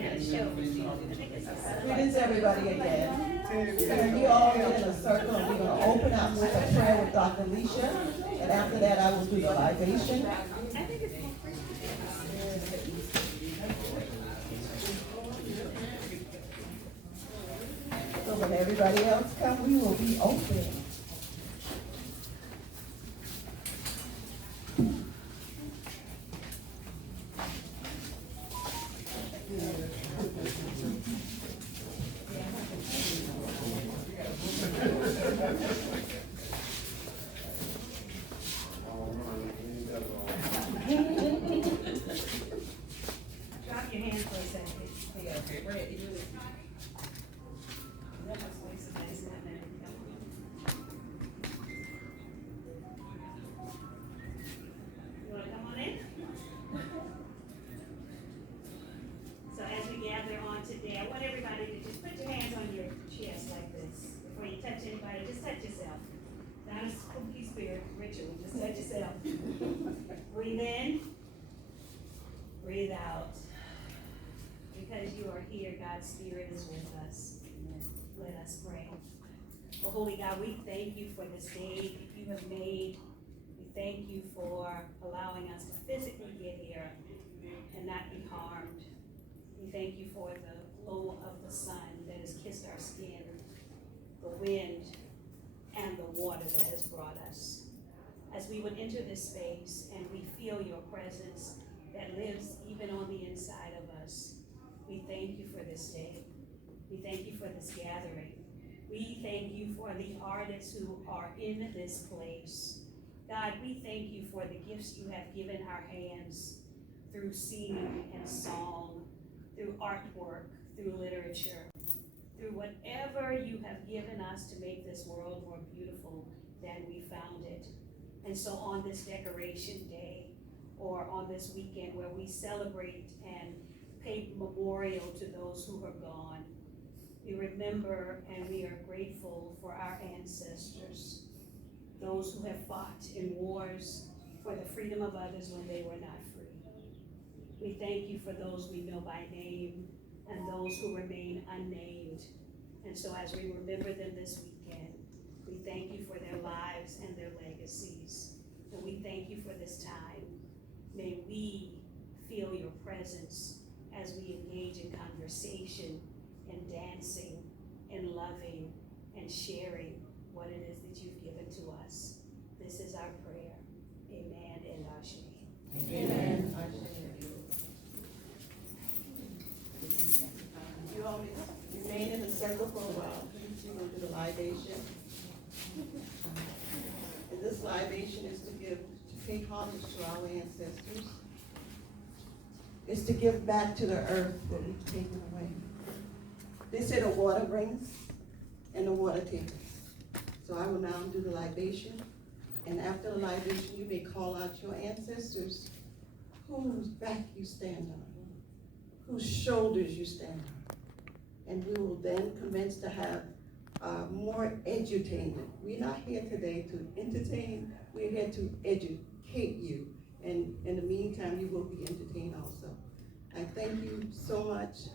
Greetings everybody again. And you all get in a circle and we're going to open up with a prayer with Dr. Alicia. And after that I will do the libation. So when everybody else comes, we will be opening. Drop your hand for a second. You want to come on in? So as we gather on today, I want everybody to just put your hands on your chest like this. Before you touch anybody, just touch yourself. Not a spooky spirit ritual, just touch yourself. Breathe in, breathe out. Because you are here, God's Spirit is with us. Let us pray. Oh, Holy God, we thank you for this day that you have made. We thank you for allowing us to physically get here and not be harmed. We thank you for the glow of the sun that has kissed our skin, the wind, and the water that has brought us. As we would enter this space and we feel your presence that lives even on the inside of us, we thank you for this day. We thank you for this gathering. We thank you for the artists who are in this place. God, we thank you for the gifts you have given our hands through singing and song, through artwork, through literature, through whatever you have given us to make this world more beautiful than we found it. And so on this Decoration Day, or on this weekend where we celebrate and pay memorial to those who are gone, we remember and we are grateful for our ancestors, those who have fought in wars for the freedom of others when they were not free. We thank you for those we know by name and those who remain unnamed. And so as we remember them this weekend, we thank you for their lives and their legacies. And we thank you for this time. May we feel your presence as we engage in conversation and dancing and loving and sharing what it is that you've given to us. This is our prayer. Amen and Ashe. Amen. You all remain in the circle for a while. We're going to do the libation. And this libation is to pay homage to our ancestors. It's to give back to the earth that we've taken away. They say the water brings and the water takes. So I will now do the libation. And after the libation, you may call out your ancestors, whose back you stand on, whose shoulders you stand on. And we will then commence to have more edutainment. We're not here today to entertain, we're here to educate you. And in the meantime, you will be entertained also. I thank you so much.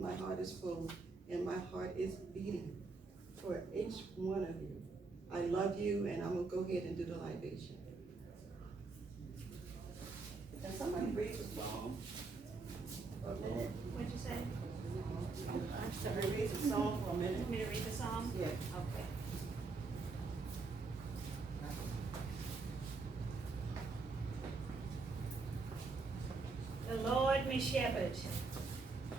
My heart is full and my heart is beating for each one of you. I love you, and I'm gonna go ahead and do the libation. Can somebody read the song for a minute? What'd you say? Somebody read the song for a minute. Want me to read the song? Yeah. Okay. The Lord my shepherd.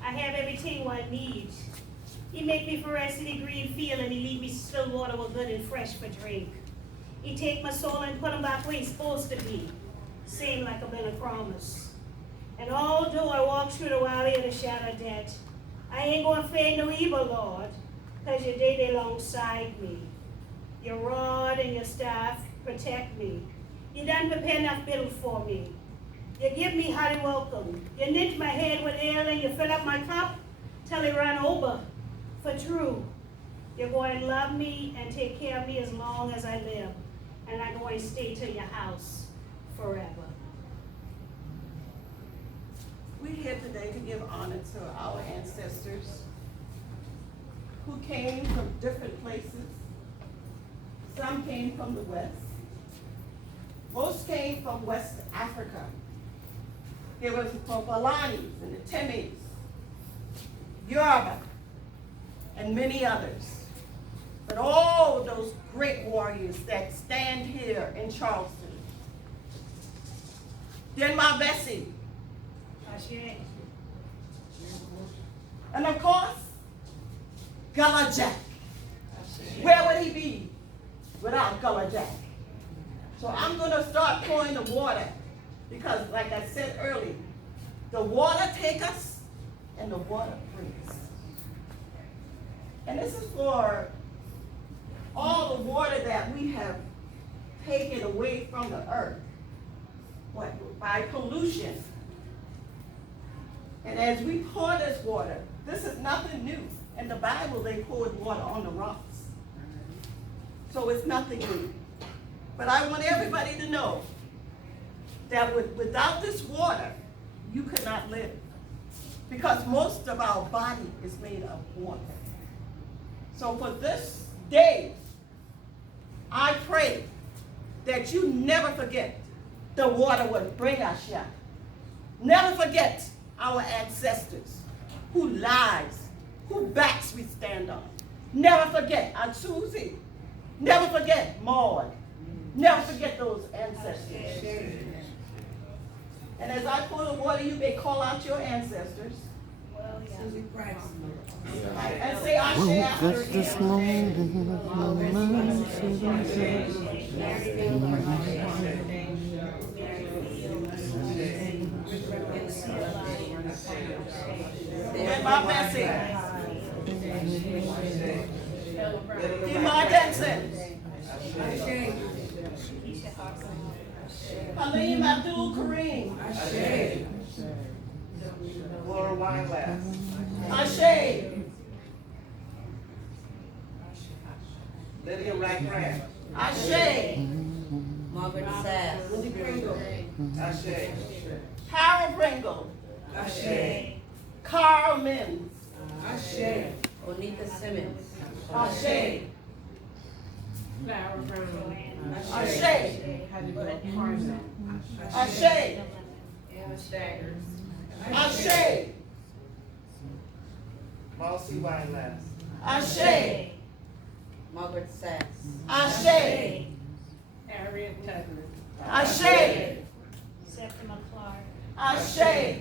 I have everything one needs. He make me for rest in the green field, and he leave me still water with good and fresh for drink. He take my soul and put him back where he's supposed to be. Same like I've been a promise. And although I walk through the valley of the shadow of death, I ain't gonna fear no evil, Lord, because you're there alongside me. Your rod and your staff protect me. You done prepare enough bill for me. You give me hearty welcome. You knit my head with ale and you fill up my cup till it run over. For true, you're going to love me and take care of me as long as I live. And I'm going to stay to your house forever. we're here today to give honor to our ancestors who came from different places. Some came from the West. Most came from West Africa. There was the Popalanis and the Timis, Yoruba, and many others. But all those great warriors that stand here in Charleston. Then my Bessie. And of course, Gullah Jack. Where would he be without Gullah Jack? So I'm going to start pouring the water because, like I said earlier, the water takes us and the water brings us. And this is for all the water that we have taken away from the earth by pollution. And as we pour this water, this is nothing new. In the Bible, they poured water on the rocks. So it's nothing new. But I want everybody to know that without this water, you could not live. Because most of our body is made of water. So for this day, I pray that you never forget the water would bring us here. Never forget our ancestors, whose lives, whose backs we stand on. Never forget Aunt Susie. Never forget Maud. Never forget those ancestors. And as I pour the water, you may call out your ancestors. And say, I share after Just this moment, and my Bessie. Demar Denson. Halim Abdul Kareem. Laura Winelass. Ashe. Lydia Wright Grant. Ashe. Margaret Sass. Ashe. Harold Pringle. Ashe. Carl Mims. Ashe. Onika Simmons. Ashe. Clara Brown. Ashe. Carson. Ashe. Emma Staggers. Ashe. Marcy Winelass. Ashe. Margaret Sass. Ashe. Harriet Tubman. Ashe. Septima Clark, Ashe.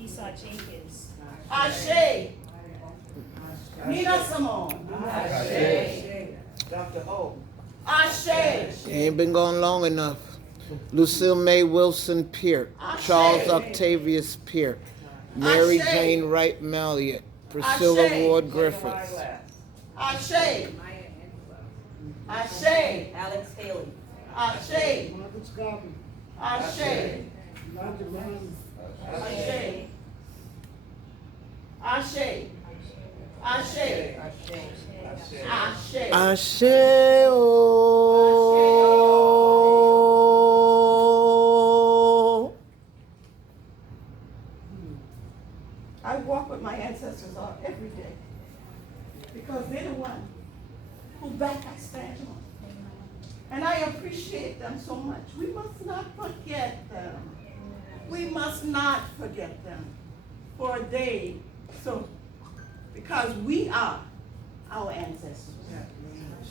Esau Jenkins, Ashe. Nina Simone. Ashe. Dr. O. Ashe. ain't been gone long enough. Lucille Mae Wilson Peart, Charles Octavius Peart, Mary Ashe. Jane Wright Malliott, Priscilla Ashe. Ward Griffiths, Ashe. Ashe. Alex Haley. Ashe. Ashe. Ashe. Ashe. Ashe. Ashe. Ashe, oh. I walk with my ancestors all every day because they're the one who back I stand on. And I appreciate them so much. We must not forget them. We must not forget them for a day. So, because we are our ancestors.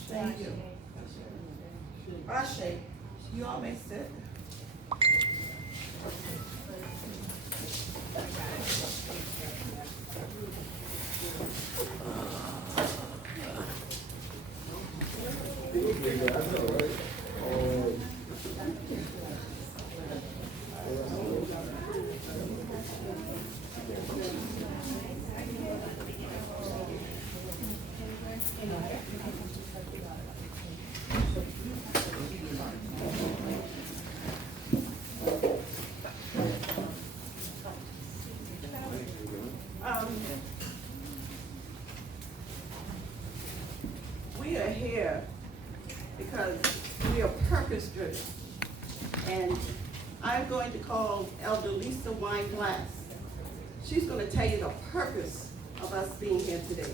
Thank you. Ashe, you all may sit. We are here because we are purpose driven. And I'm going to call Elder Lisa Wineglass. She's going to tell you the purpose of us being here today.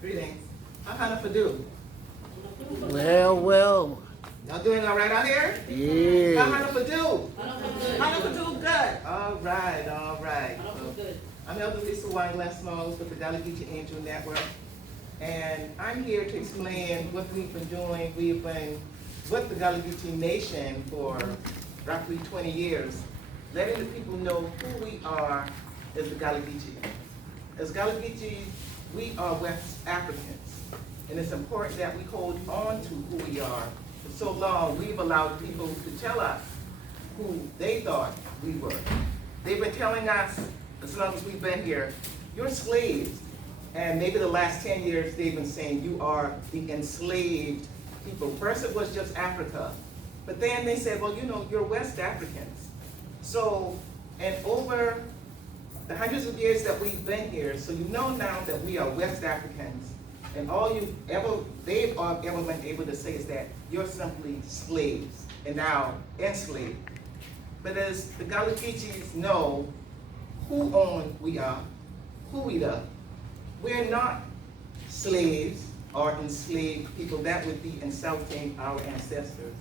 Greetings. How kind of do? Well. Y'all doing all right out here? Yeah. How kind of do? How do we do good? All right, all right. I'm Elder Lisa Wineglass Smalls with the Galageechi Angel Network, and I'm here to explain what we've been doing. We've been with the Galageechi Nation for roughly 20 years, letting the people know who we are as the Galageechi. As Galageechi, we are West Africans, and it's important that we hold on to who we are. For so long, we've allowed people to tell us who they thought we were. They've been telling us, as long as we've been here, you're slaves. And maybe the last 10 years, they've been saying you are the enslaved people. First it was just Africa, but then they said, well, you know, you're West Africans. So, and over the hundreds of years that we've been here, so you know now that we are West Africans, and all they've ever been able to say is that you're simply slaves, and now enslaved. But as the Galageechis know who we are, who we are, we're not slaves or enslaved people. That would be insulting our ancestors.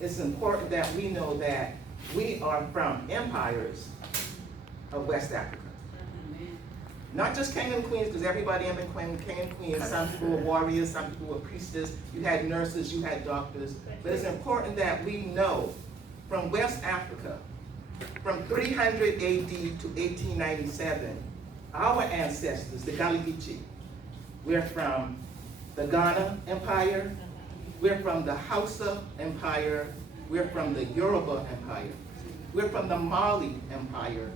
It's important that we know that we are from empires of West Africa. Not just king and queens, because everybody have been king and queens. Some people were warriors, some people were priestess. You had nurses, you had doctors. But it's important that we know from West Africa, from 300 AD to 1897, our ancestors, the Galageechi, we're from the Ghana Empire, we're from the Hausa Empire, we're from the Yoruba Empire, we're from the Mali Empire,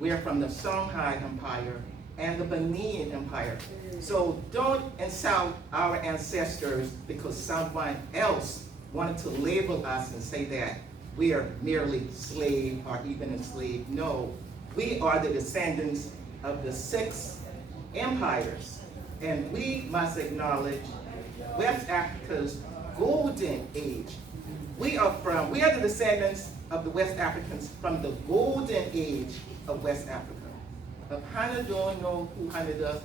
we're from the Songhai Empire, and the Benin Empire. So don't insult our ancestors because someone else wanted to label us and say that we are merely slave or even enslaved. No, we are the descendants of the 6 empires, and we must acknowledge West Africa's golden age. We are the descendants of the West Africans from the golden age of West Africa. If Hannah don't know who Hannah does,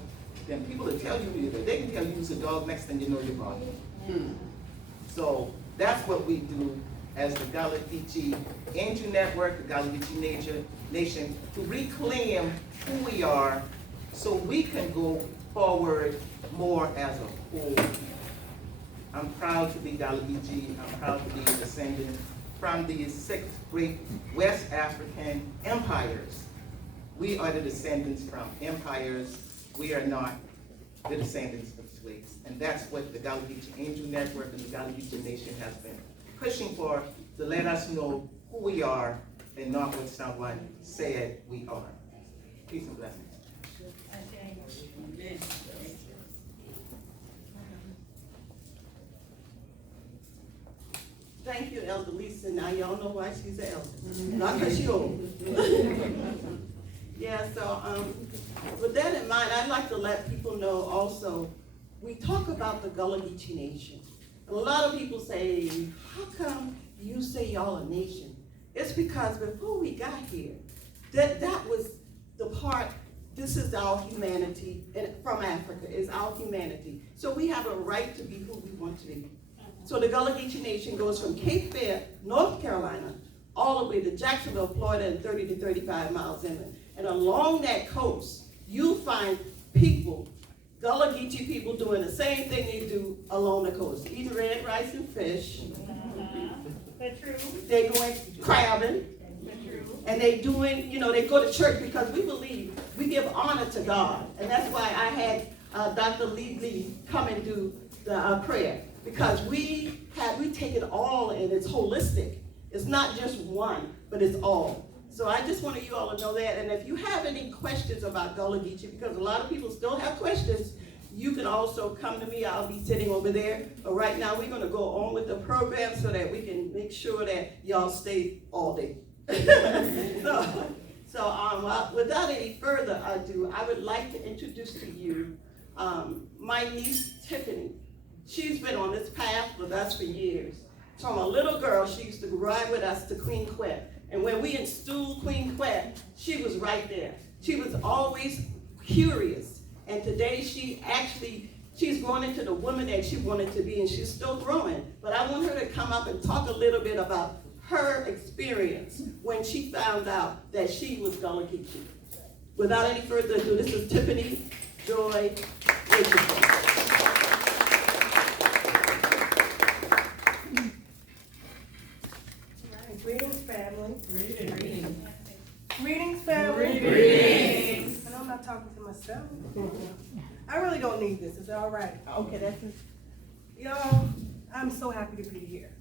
then people will tell you either. They can tell you who's a dog, next thing you know you're wrong. So that's what we do as the Galageechi Angel Network, the Galageechi Nation, to reclaim who we are so we can go forward more as a whole. I'm proud to be Galageechi. I'm proud to be a descendant from these 6 great West African empires. We are the descendants from empires. We are not the descendants of slaves. And that's what the Galageechi Angel Network and the Galageechi Nation has been pushing for, to let us know who we are and not what someone said we are. Peace and blessings. Thank you, Elder Lisa. Now y'all know why she's an elder. Not because she's old. Yeah, so with that in mind, I'd like to let people know also, we talk about the Galageechi Nation. And a lot of people say, how come you say y'all a nation? It's because before we got here, that was the part, this is our humanity, and from Africa is our humanity. So we have a right to be who we want to be. So the Galageechi Nation goes from Cape Fear, North Carolina, all the way to Jacksonville, Florida, and 30 to 35 miles inland. And along that coast, you'll find people, Galageechi people, doing the same thing they do along the coast, eating red rice and fish. They're going crabbing. And they doing, they go to church because we believe we give honor to God. And that's why I had Dr. Lee come and do the prayer. Because we take it all and it's holistic. It's not just one, but it's all. So I just wanted you all to know that. And if you have any questions about Galageechi, because a lot of people still have questions, you can also come to me. I'll be sitting over there. But right now, we're gonna go on with the program so that we can make sure that y'all stay all day. Without any further ado, I would like to introduce to you my niece, Tiffany. She's been on this path with us for years. From a little girl, she used to ride with us to Queen Quet. And when we installed Queen Quet, she was right there. She was always curious. And today she's grown into the woman that she wanted to be, and she's still growing. But I want her to come up and talk a little bit about her experience when she found out that she was Gullah Geechee. Without any further ado, this is Tiffany Joy Richardson. Greetings, family. Greetings. Greetings, family. Greetings. And I'm not talking to myself. I really don't need this. Is it all right? Okay, that's it. Y'all, I'm so happy to be here.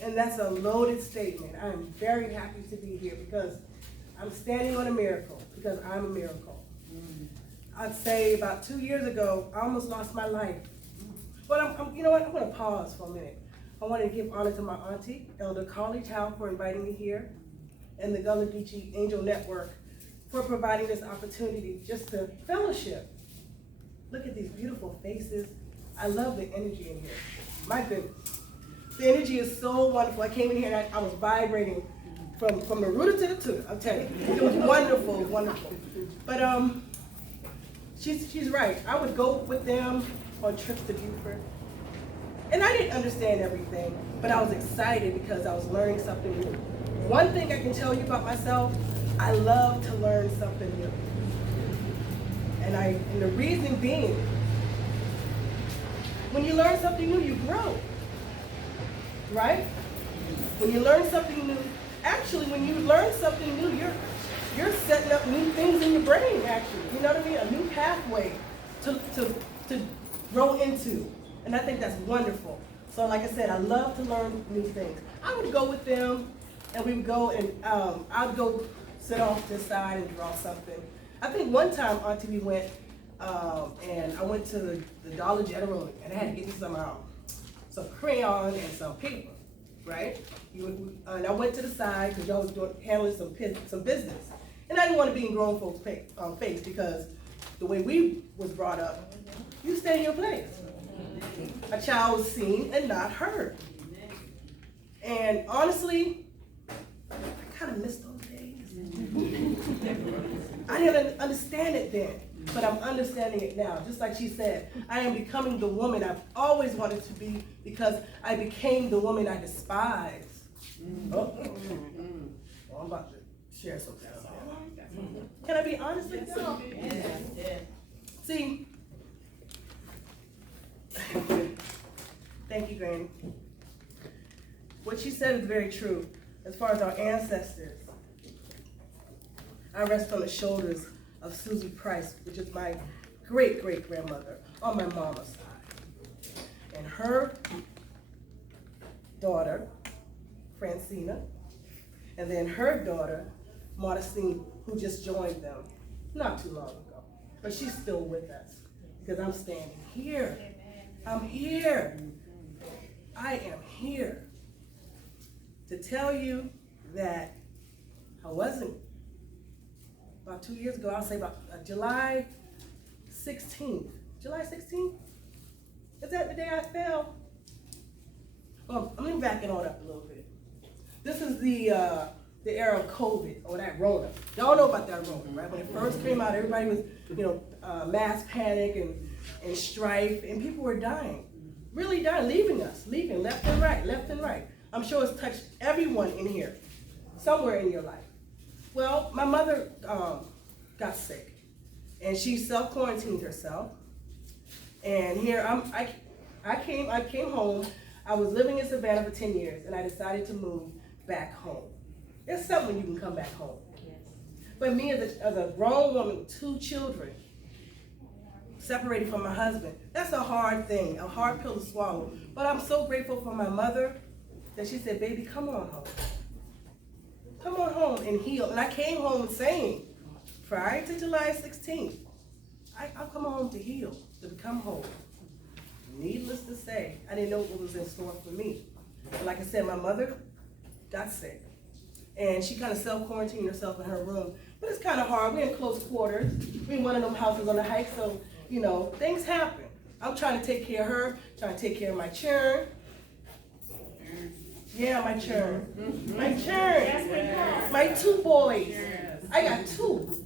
And that's a loaded statement. I'm very happy to be here because I'm standing on a miracle, because I'm a miracle. I'd say about 2 years ago, I almost lost my life. But you know what? I'm going to pause for a minute. I want to give honor to my auntie, Elder Carly Chow, for inviting me here, and the Gullah Geechee Angel Network for providing this opportunity just to fellowship. Look at these beautiful faces. I love the energy in here. My goodness. The energy is so wonderful. I came in here and I was vibrating from the rooter to the tutor, I'll tell you. It was wonderful, wonderful. But she's right. I would go with them on trips to Beaufort. And I didn't understand everything, but I was excited because I was learning something new. One thing I can tell you about myself, I love to learn something new. And the reason being, when you learn something new, you grow. Right? When you learn something new, actually when you learn something new, you're setting up new things in your brain, actually. You know what I mean? A new pathway to grow into. And I think that's wonderful. So like I said, I love to learn new things. I would go with them, and we would go and I'd go sit off to the side and draw something. I think one time, Auntie, we went, and I went to the Dollar General, and I had to get me some crayon and some paper, right? And I went to the side because y'all was handling some business. And I didn't want to be in grown folks' face because the way we was brought up, you stay in your place. A child was seen and not heard. And honestly, I kind of missed those days. I didn't understand it then, but I'm understanding it now. Just like she said, I am becoming the woman I've always wanted to be because I became the woman I despise. Oh, I'm about to share something. Can I be honest with y'all? Yeah. See, thank you, Granny. What she said is very true. As far as our ancestors, I rest on the shoulders of Susie Price, which is my great-great-grandmother on my mama's side. And her daughter, Francina, and then her daughter, Modestine, who just joined them not too long ago. But she's still with us because I'm standing here. I'm here. I am here to tell you that I wasn't. About 2 years ago, I'll say about July 16th. July 16th? Is that the day I fell? Well, let me back it on up a little bit. This is the era of COVID, or that Rona. Y'all know about that Rona, right? When it first came out, everybody was, mass panic and strife, and people were dying. Really dying, leaving left and right. I'm sure it's touched everyone in here, somewhere in your life. Well, my mother got sick, and she self-quarantined herself. And here I came home. I was living in Savannah for 10 years, and I decided to move back home. There's something when you can come back home. But me as a grown woman with 2 children, separated from my husband, that's a hard thing, a hard pill to swallow. But I'm so grateful for my mother that she said, baby, come on home. Come on home and heal. And I came home saying, prior to July 16th, I'll come home to heal, to become whole. Needless to say, I didn't know what was in store for me. And like I said, my mother got sick. And she kind of self-quarantined herself in her room. But it's kind of hard. We're in close quarters. We're in one of them houses on the hike, so, you know, things happen. I'm trying to take care of her, trying to take care of my churn. Yeah, my churn. My churn. My 2 boys. I got 2.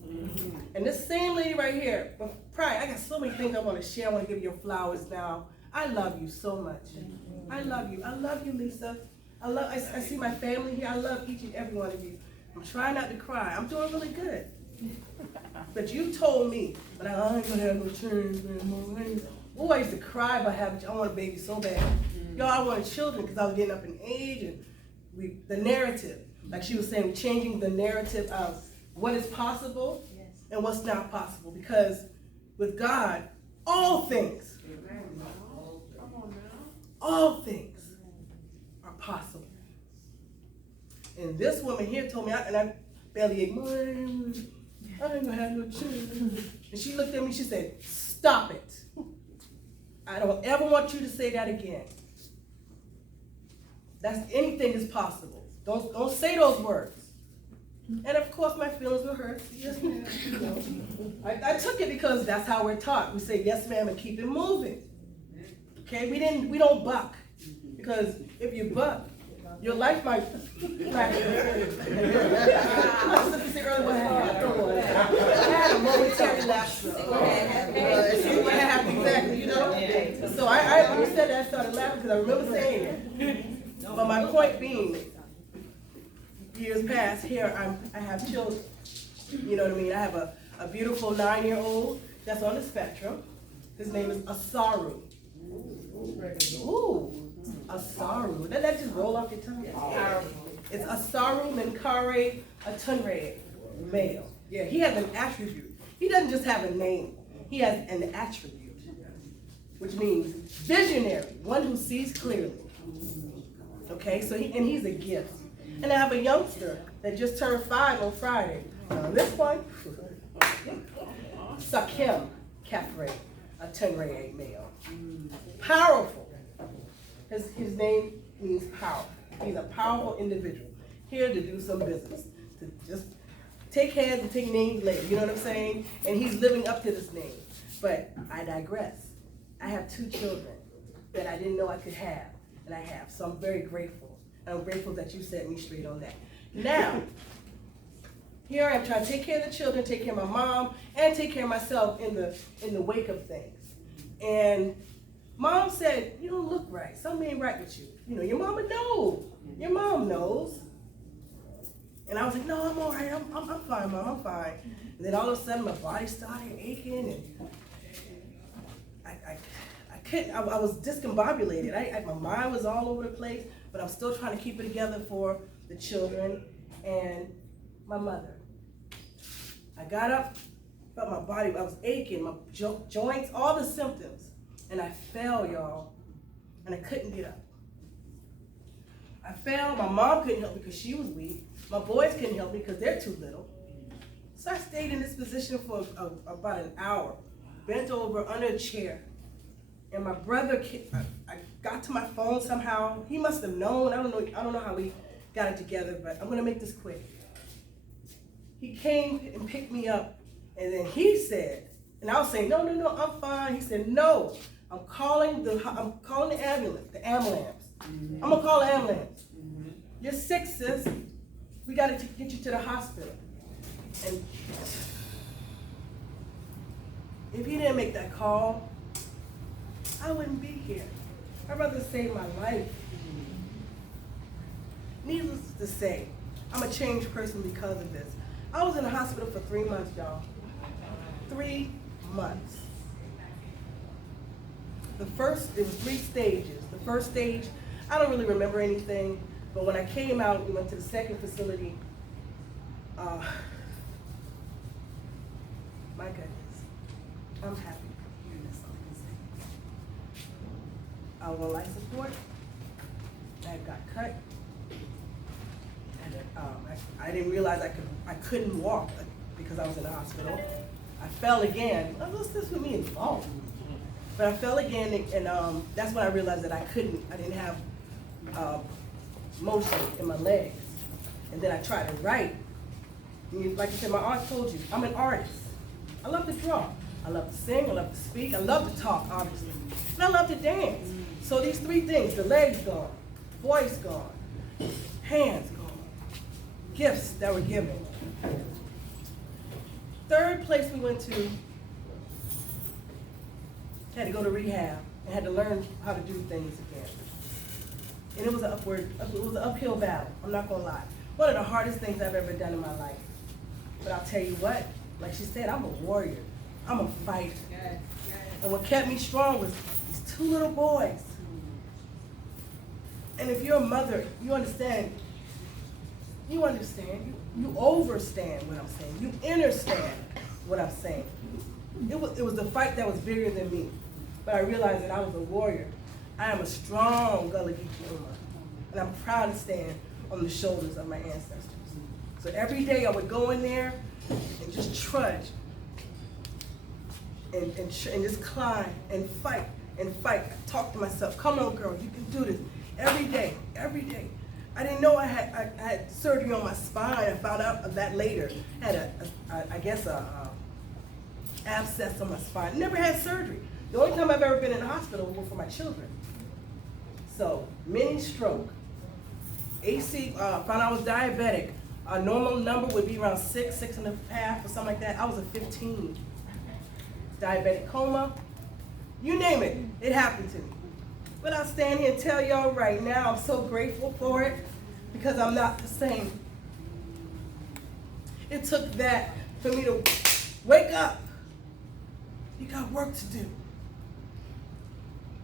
And this same lady right here, but Pride, I got so many things I want to share. I want to give you flowers now. I love you so much. I love you. I love you, Lisa. I see my family here. I love each and every one of you. I'm trying not to cry. I'm doing really good. But you told me, but I ain't gonna have no children anymore. Oh, I used to cry about having, I want a baby so bad. Y'all, I wanted children because I was getting up in age, and the narrative, like she was saying, we're changing the narrative of what is possible and what's not possible. Because with God, all things are possible. And this woman here told me, and I barely ate, I ain't gonna have no children. And she looked at me, she said, stop it. I don't ever want you to say that again. Anything is possible. Don't say those words. And of course my feelings were hurt. Yes, ma'am. You know, I took it because that's how we're taught. We say yes, ma'am, and keep it moving. Okay, we don't buck. Because if you buck, your life might fracture. I was just say earlier what happened. I had a momentary lapse. See what happened exactly, you know? So when you said that, I started laughing because I remember saying it. But my point being, years past, here I have children. You know what I mean? I have a beautiful 9-year-old that's on the spectrum. His name is Asaru. Ooh, Asaru. Doesn't that just roll off your tongue? It's Asaru Minkare Atunre, male. Yeah, he has an attribute. He doesn't just have a name. He has an attribute, which means visionary, one who sees clearly. Okay, so he's a gift. And I have a youngster that just turned 5 on Friday. This one, Sakim Kafre, a Tenreye male. Powerful. His name means power. He's a powerful individual, here to do some business, to just take heads and take names later, you know what I'm saying? And he's living up to this name. But I digress. I have 2 children that I didn't know I could have, and I have, so I'm very grateful. I'm grateful that you set me straight on that. Now, here I am trying to take care of the children, take care of my mom, and take care of myself in the wake of things. And Mom said, you don't look right. Something ain't right with you. You know, your mama knows. Your mom knows. And I was like, no, I'm all right. I'm fine, Mom. I'm fine. And then all of a sudden, my body started aching, and I couldn't. I was discombobulated. My mind was all over the place, but I'm still trying to keep it together for the children and my mother. I got up, felt my body. I was aching, my joints, all the symptoms. And I fell, y'all, and I couldn't get up. I fell, my mom couldn't help me because she was weak. My boys couldn't help me because they're too little. So I stayed in this position for about an hour, bent over under a chair. And my brother, I got to my phone somehow. He must have known, I don't know how we got it together, but I'm gonna make this quick. He came and picked me up, and then he said, and I was saying, no, I'm fine. He said, no. I'm calling the ambulance, the ambulance. I'm gonna call the ambulance. You're sick, sis. We gotta get you to the hospital. And if he didn't make that call, I wouldn't be here. My brother saved my life. Needless to say, I'm a changed person because of this. I was in the hospital for 3 months, y'all. 3 months. It was 3 stages. The first stage, I don't really remember anything, but when I came out, we went to the second facility. My goodness, I'm happy. That's all I can say. I was on life support. I got cut. And I didn't realize I couldn't walk because I was in the hospital. I fell again. What's this with me? It's fault. But I fell again, and that's when I realized that I didn't have motion in my legs. And then I tried to write. And like I said, my aunt told you, I'm an artist. I love to draw. I love to sing, I love to speak, I love to talk, obviously. And I love to dance. So these three things, the legs gone, voice gone, hands gone, gifts that were given. Third place we went to, had to go to rehab and had to learn how to do things again. And it was an uphill battle, I'm not gonna lie. One of the hardest things I've ever done in my life. But I'll tell you what, like she said, I'm a warrior. I'm a fighter. And what kept me strong was these two little boys. And if you're a mother, you understand. You overstand what I'm saying. You understand what I'm saying. It was the fight that was bigger than me. But I realized that I was a warrior. I am a strong Gullah Geechee woman. And I'm proud to stand on the shoulders of my ancestors. So every day I would go in there and just trudge and just climb and fight and fight. Talk to myself, come on girl, you can do this. Every day, every day. I didn't know I had surgery on my spine. I found out of that later. I had a abscess on my spine. Never had surgery. The only time I've ever been in the hospital was for my children. So, mini stroke. AC, found out I was diabetic. A normal number would be around 6.5 or something like that. I was a 15. Diabetic coma, you name it, it happened to me. But I'll stand here and tell y'all right now, I'm so grateful for it because I'm not the same. It took that for me to wake up. You got work to do.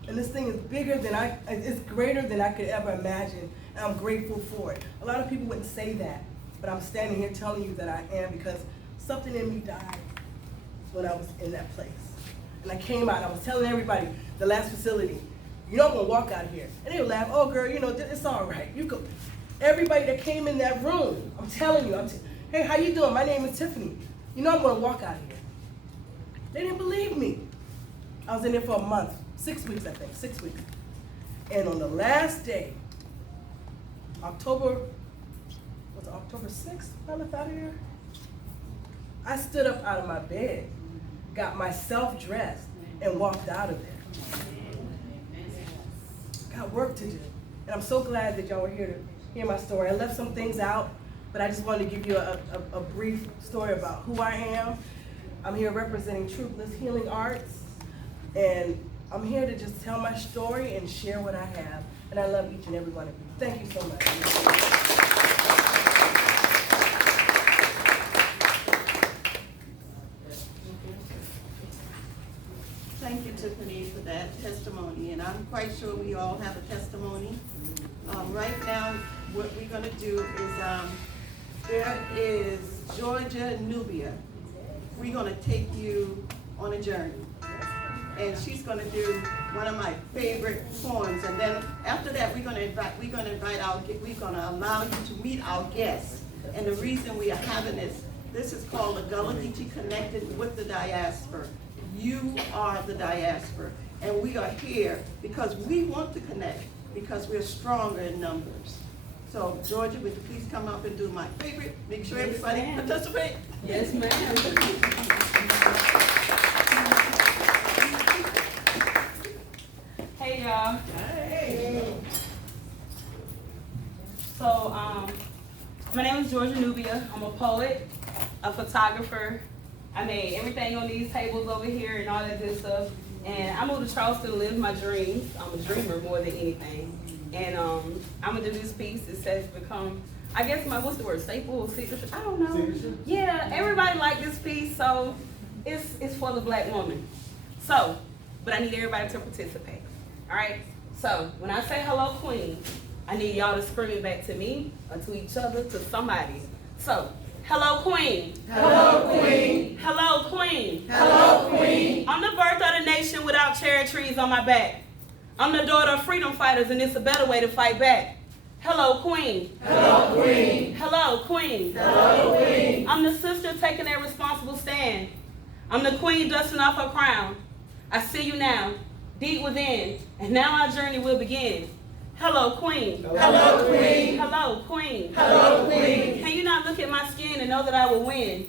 And this thing is bigger than it's greater than I could ever imagine, and I'm grateful for it. A lot of people wouldn't say that, but I'm standing here telling you that I am because something in me died when I was in that place. And I came out, I was telling everybody, the last facility, you're not gonna walk out of here. And they would laugh, oh girl, you know, it's all right. You go. Everybody that came in that room, I'm telling you, hey, how you doing? My name is Tiffany. You know I'm gonna walk out of here. They didn't believe me. I was in there for a month, 6 weeks I think, 6 weeks. And on the last day, October 6th, I left out of here? I stood up out of my bed, got myself dressed, and walked out of there. Got work to do. And I'm so glad that y'all were here to hear my story. I left some things out, but I just wanted to give you a brief story about who I am. I'm here representing Truthless Healing Arts, and I'm here to just tell my story and share what I have. And I love each and every one of you. Thank you so much. Thank you, Tiffany, for that testimony, and I'm quite sure we all have a testimony. Right now, what we're going to do is, there is Georgia Nubia. We're going to take you on a journey, and she's going to do one of my favorite poems, and then after that, we're going to allow you to meet our guests. And the reason we are having this is called the Gullah Geechee Connectin Wid Da Diaspora. You are the diaspora, and we are here because we want to connect, because we're stronger in numbers. So, Georgia, would you please come up and do my favorite? Make sure everybody participate. Yes, ma'am. Hey, y'all. Hey. So, my name is Georgia Nubia. I'm a poet, a photographer. I made everything on these tables over here and all that good stuff. And I moved to Charleston to live my dreams. I'm a dreamer more than anything. And I'm gonna do this piece. It says become, I guess what's the word, staple or signature? I don't know. Signature? Yeah, everybody like this piece, so it's for the black woman. So, but I need everybody to participate. All right? So, when I say hello, queen, I need y'all to scream it back to me or to each other, to somebody. So, hello, queen. Hello, queen. Hello, queen. Hello, queen. I'm the birth of the nation without cherry trees on my back. I'm the daughter of freedom fighters, and it's a better way to fight back. Hello, queen. Hello, queen. Hello, queen. Hello, queen. I'm the sister taking a responsible stand. I'm the queen dusting off her crown. I see you now, deep within, and now our journey will begin. Hello, queen. Hello, queen. Hello, queen. Hello, queen. Can you not look at my skin and know that I will win?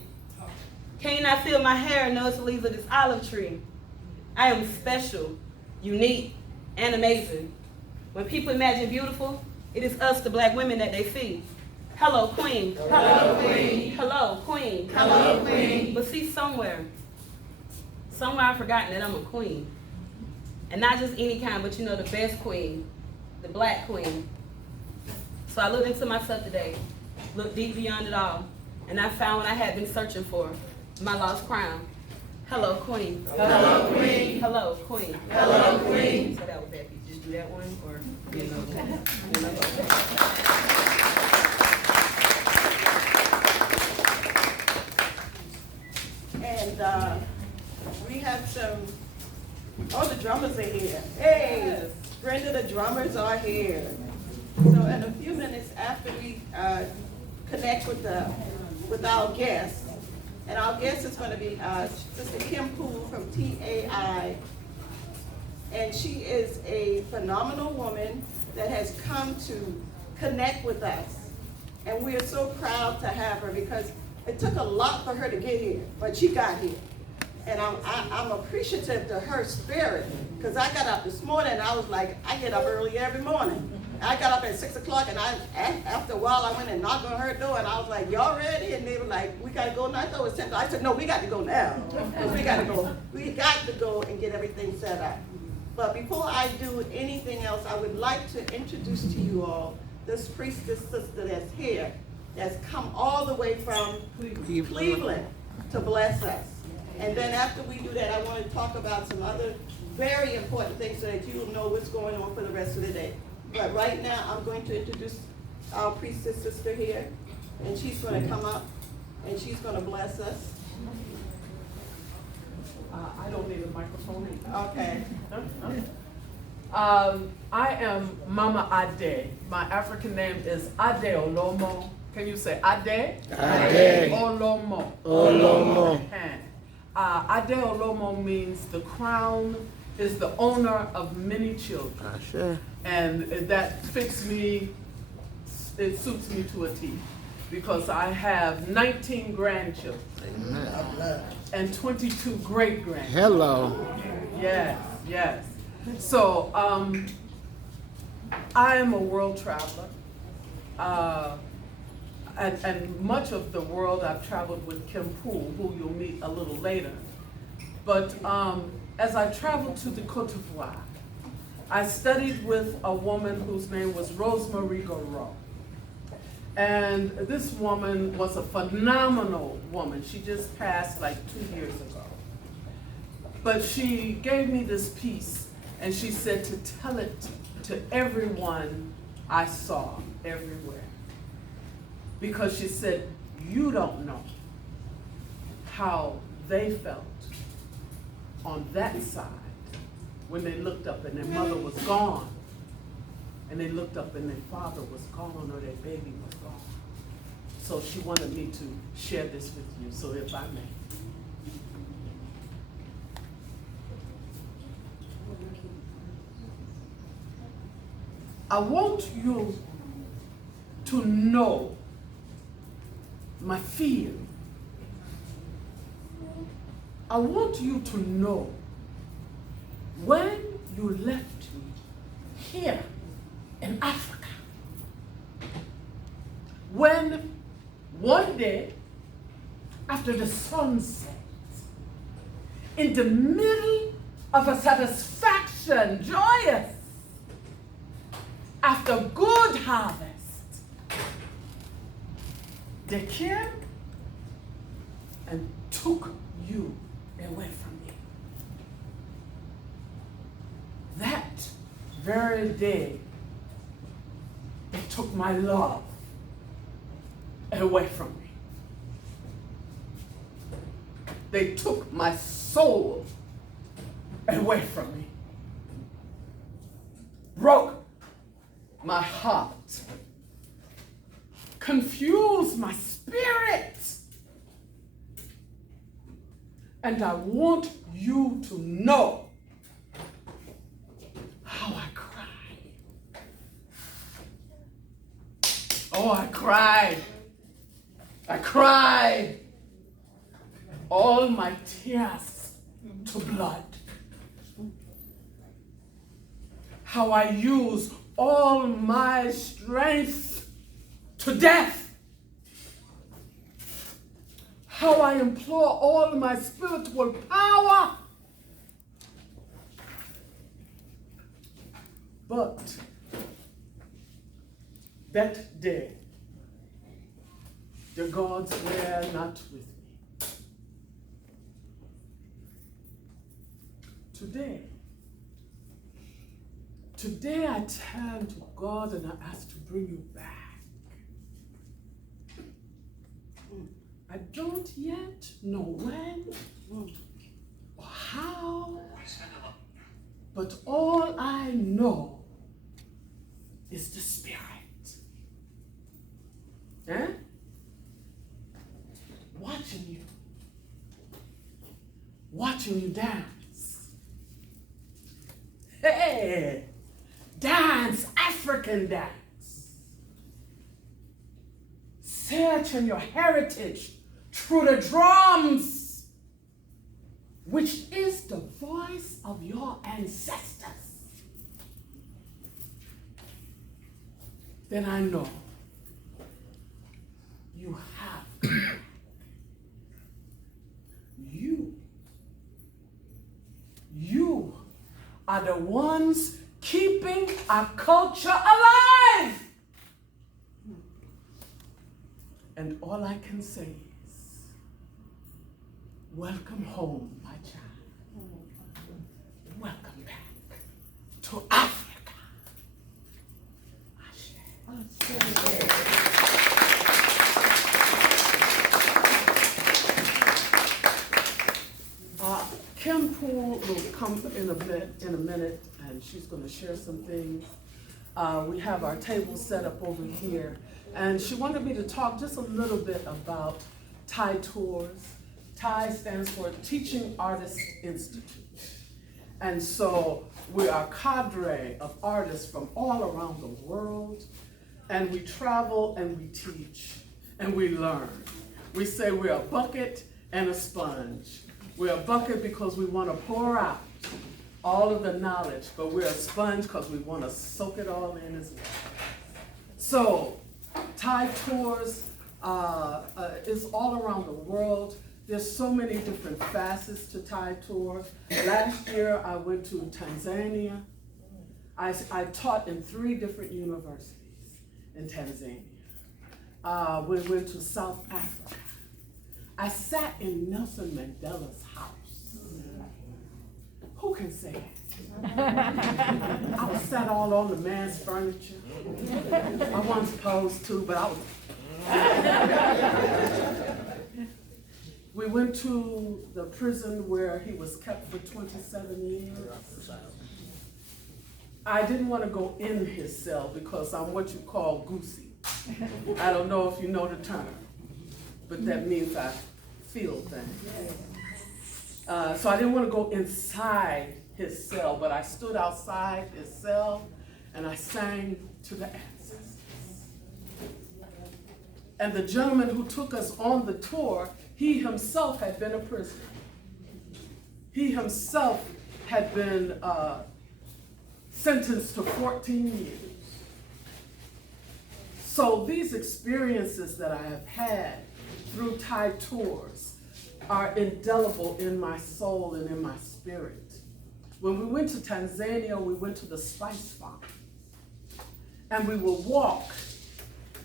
Can you not feel my hair and know it's the leaves of this olive tree? I am special, unique, and amazing. When people imagine beautiful, it is us, the black women, that they see. Hello, queen. Hello, queen. Hello, queen. Hello, queen. But see, somewhere I've forgotten that I'm a queen. And not just any kind, but you know, the best queen, the black queen. So I looked into myself today, looked deep beyond it all, and I found what I had been searching for, my lost crown. Hello, queen. Hello, queen. Hello, queen. Hello, queen. So that was that. You just do that one, or And we have some, the drummers are here. Hey, Brenda, the drummers are here. So in a few minutes after we connect with our guests, and our guest is going to be Sister Kim Poole from TAI. And she is a phenomenal woman that has come to connect with us. And we are so proud to have her because it took a lot for her to get here, but she got here. And I'm appreciative to her spirit because I got up this morning and I was like, I get up early every morning. I got up at 6 o'clock and after a while I went and knocked on her door and I was like, y'all ready? And they were like, we gotta go now. I thought it was 10. I said, no, we got to go now. We got to go. We got to go and get everything set up. But before I do anything else, I would like to introduce to you all this priestess sister that's here, that's come all the way from Cleveland to bless us. And then after we do that, I want to talk about some other very important things so that you will know what's going on for the rest of the day. But right now, I'm going to introduce our priestess sister here, and she's going to come up, and she's going to bless us. I don't need a microphone. Okay. I am Mama Ade. My African name is Ade Olomo. Can you say Ade? Ade. Olomo. Olomo. Ade Olomo means the crown is the owner of many children. Sure. And that fits me, it suits me to a T. Because I have 19 grandchildren. Amen. And 22 great-grandchildren. Hello. Yes, yes. So, I am a world traveler. And much of the world I've traveled with Kim Poole, who you'll meet a little later. But as I traveled to the Côte d'Ivoire, I studied with a woman whose name was Rosemary Goro. And this woman was a phenomenal woman. She just passed like 2 years ago. But she gave me this piece and she said to tell it to everyone I saw everywhere. Because she said, you don't know how they felt on that side when they looked up and their mother was gone. And they looked up and their father was gone or their baby was gone. So she wanted me to share this with you, so if I may. I want you to know my fear. I want you to know when you left me here in Africa, when one day after the sun sets, in the middle of a satisfaction, joyous, after good harvest, they came and took you away from me. That very day, they took my love away from me. They took my soul away from me. Broke my heart. Confused my spirit. And I want you to know how I cried. Oh, I cried. I cried. All my tears to blood. How I use all my strength to death. How I implore all my spiritual power. But that day, the gods were not with me. Today I turn to God and I ask to bring you back. I don't yet know when or how, but all I know is the Spirit. Eh? Watching you dance. Hey, dance, African dance. Searching your heritage through the drums, which is the voice of your ancestors. Then I know you have you are the ones keeping our culture alive. And all I can say is, welcome home, my child. Welcome back to Africa. Kim Poole will come in a minute, and she's going to share some things. We have our table set up over here, and she wanted me to talk just a little bit about TIE Tours. TIE stands for Teaching Artists Institute. And so we are a cadre of artists from all around the world, and we travel and we teach and we learn. We say we're a bucket and a sponge. We're a bucket because we want to pour out all of the knowledge, but we're a sponge because we want to soak it all in as well. So, TIE Tours is all around the world. There's so many different facets to TIE Tour. Last year, I went to Tanzania. I taught in 3 different universities in Tanzania. We went to South Africa. I sat in Nelson Mandela's house. Who can say that? I was sat all on the man's furniture. I wasn't supposed to, but I was. We went to the prison where he was kept for 27 years. I didn't want to go in his cell because I'm what you call goosey. I don't know if you know the term, but that means I feel things. So I didn't want to go inside his cell, but I stood outside his cell and I sang to the ancestors. And the gentleman who took us on the tour, he himself had been a prisoner. He himself had been sentenced to 14 years. So these experiences that I have had through TIE Tours are indelible in my soul and in my spirit. When we went to Tanzania, we went to the spice farm. And we would walk,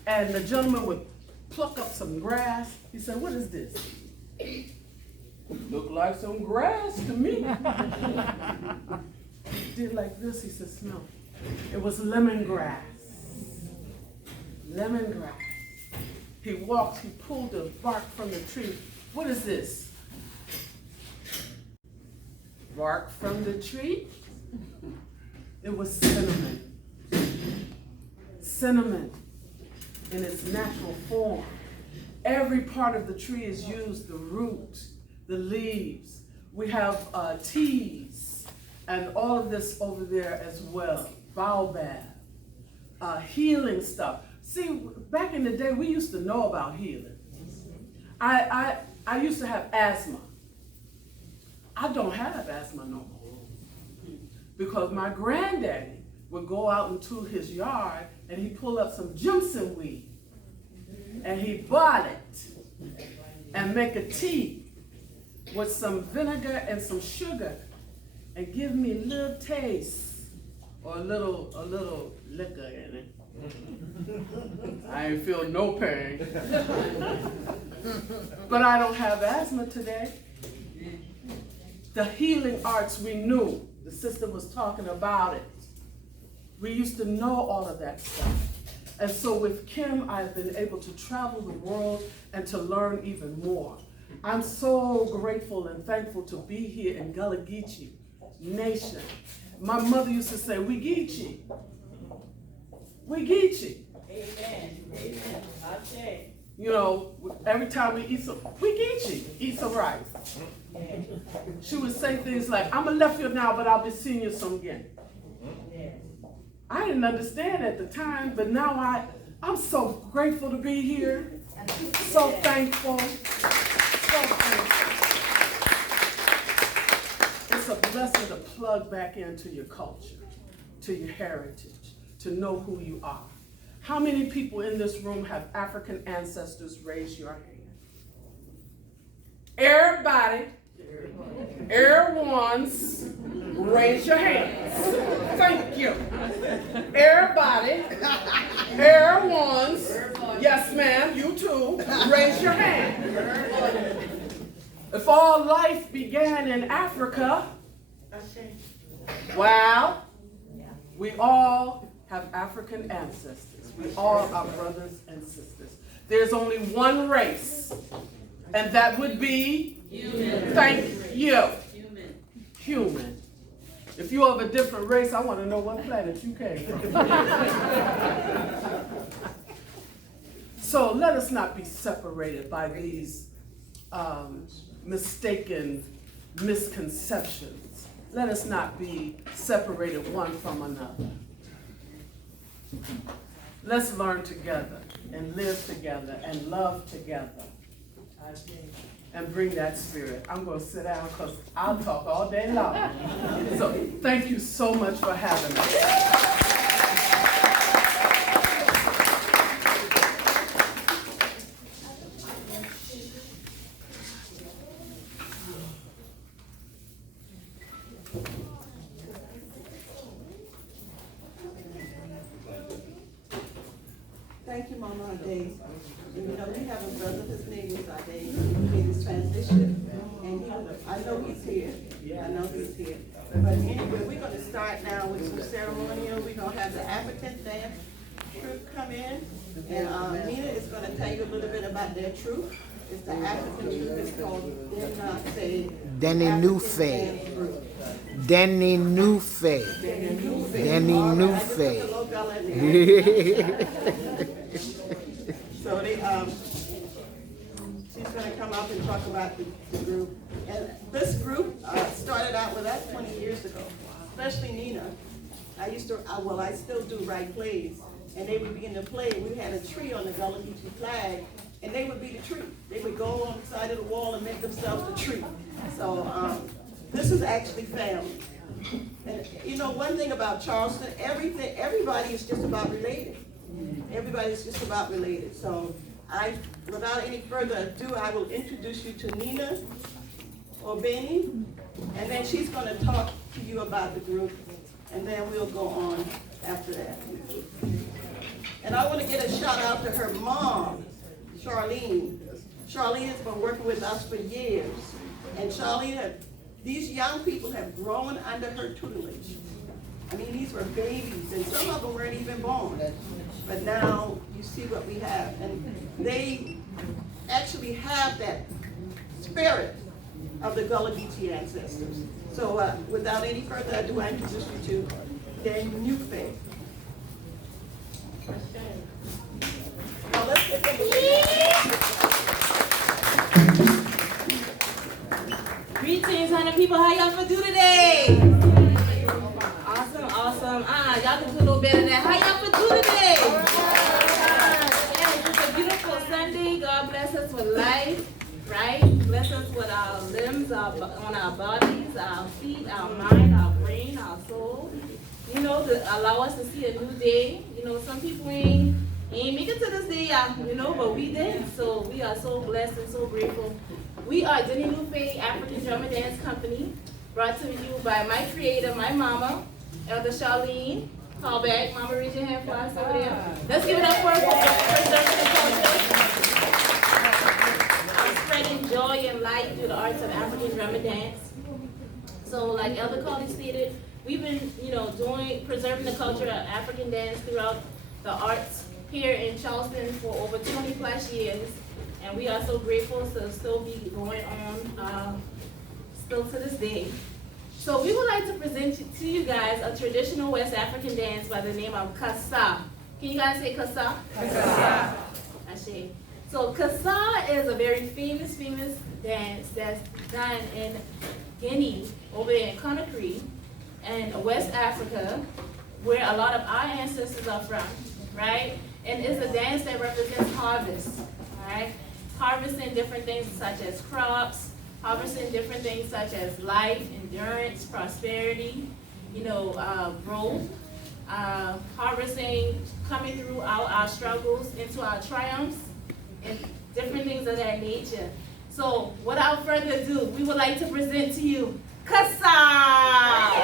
and the gentleman would pluck up some grass. He said, "What is this?" "Look like some grass to me." He did like this, he said, "Smell." It was lemongrass. Lemongrass. He walked, he pulled the bark from the tree. "What is this?" "Bark from the tree." It was cinnamon. Cinnamon in its natural form. Every part of the tree is used, the root, the leaves. We have teas and all of this over there as well. Baobab, healing stuff. See, back in the day, we used to know about healing. I used to have asthma. I don't have asthma no more. Because my granddaddy would go out into his yard and he'd pull up some Jimson weed and he'd boil it and make a tea with some vinegar and some sugar and give me a little taste or a little liquor in it. I ain't feel no pain. But I don't have asthma today. The healing arts we knew, the sister was talking about it. We used to know all of that stuff. And so with Kim, I've been able to travel the world and to learn even more. I'm so grateful and thankful to be here in Gullah Geechee Nation. My mother used to say, we Geechee. We Geechee. Amen. Amen. I say. You know, every time we eat some, we Geechee, eat some rice. She would say things like, I'm gonna left you now, but I'll be seeing you some again. I didn't understand at the time, but now I'm so grateful to be here. So thankful. So thankful. It's a blessing to plug back into your culture, to your heritage, to know who you are. How many people in this room have African ancestors? Raise your hand. Everybody, ones, raise your hands. Thank you. Everybody, ones, yes ma'am, you too, raise your hand. If all life began in Africa, well, we all have African ancestors. We all are brothers and sisters. There's only one race, and that would be human. Thank you. Human. If you're of a different race, I want to know what planet you came from. So let us not be separated by these mistaken misconceptions. Let us not be separated one from another. Let's learn together and live together and love together and bring that spirit. I'm going to sit down because I'll talk all day long. So thank you so much for having me. Thank you, Mama Ade. You know, we have a brother, his name is Ade. He made his transition, and I know he's here. I know he's here. But anyway, we're going to start now with some ceremonial. We're going to have the African dance troupe come in, and Nina is going to tell you a little bit about their troupe. It's the African troupe. It's called Denny Newfay. Denny Newfay. Denny Newfay. So she's going to come up and talk about the group. And this group started out with us 20 years ago, especially Nina. I still do write plays, and they would begin to play. We had a tree on the Gullah Geechee flag, and they would be the tree. They would go on the side of the wall and make themselves the tree. So this is actually family. And you know, one thing about Charleston, everybody is just about related. Everybody's just about related. So without any further ado, I will introduce you to Nina Obeni, and then she's going to talk to you about the group, and then we'll go on after that. And I want to get a shout out to her mom, Charlene. Charlene has been working with us for years, and these young people have grown under her tutelage. I mean, these were babies, and some of them weren't even born. But now you see what we have, and they actually have that spirit of the Gullah Geechee ancestors. So without any further ado, I introduce you to Denny Newfay. Now let's get them. people, how y'all for do today? Awesome, awesome. Y'all can do a little better than that. How y'all for do today? Yeah, it's a beautiful Sunday. God bless us with life, right? Bless us with our limbs, on our bodies, our feet, our mind, our brain, our soul. You know, to allow us to see a new day. You know, some people ain't make it to this day, you know, but we did. So we are so blessed and so grateful. We are Jenny Lupe African Drum and Dance Company, brought to you by my creator, my mama, Elder Charlene. Call back, Mama, raise your hand for us over there. Let's give it up for I'm spreading joy and light through the arts of African drum and dance. So, like Elder Carly stated, we've been, you know, preserving the culture of African dance throughout the arts here in Charleston for over 20 plus years. And we are so grateful to still be going on, still to this day. So we would like to present to you guys a traditional West African dance by the name of Kassa. Can you guys say Kassa? Kassa. Ashe. So Kassa is a very famous dance that's done in Guinea, over there in Conakry, and West Africa, where a lot of our ancestors are from, right? And it's a dance that represents harvest, all right? Harvesting different things such as crops, harvesting different things such as life, endurance, prosperity, you know, growth, harvesting, coming through our struggles into our triumphs, and different things of that nature. So without further ado, we would like to present to you Kassa!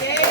Hey!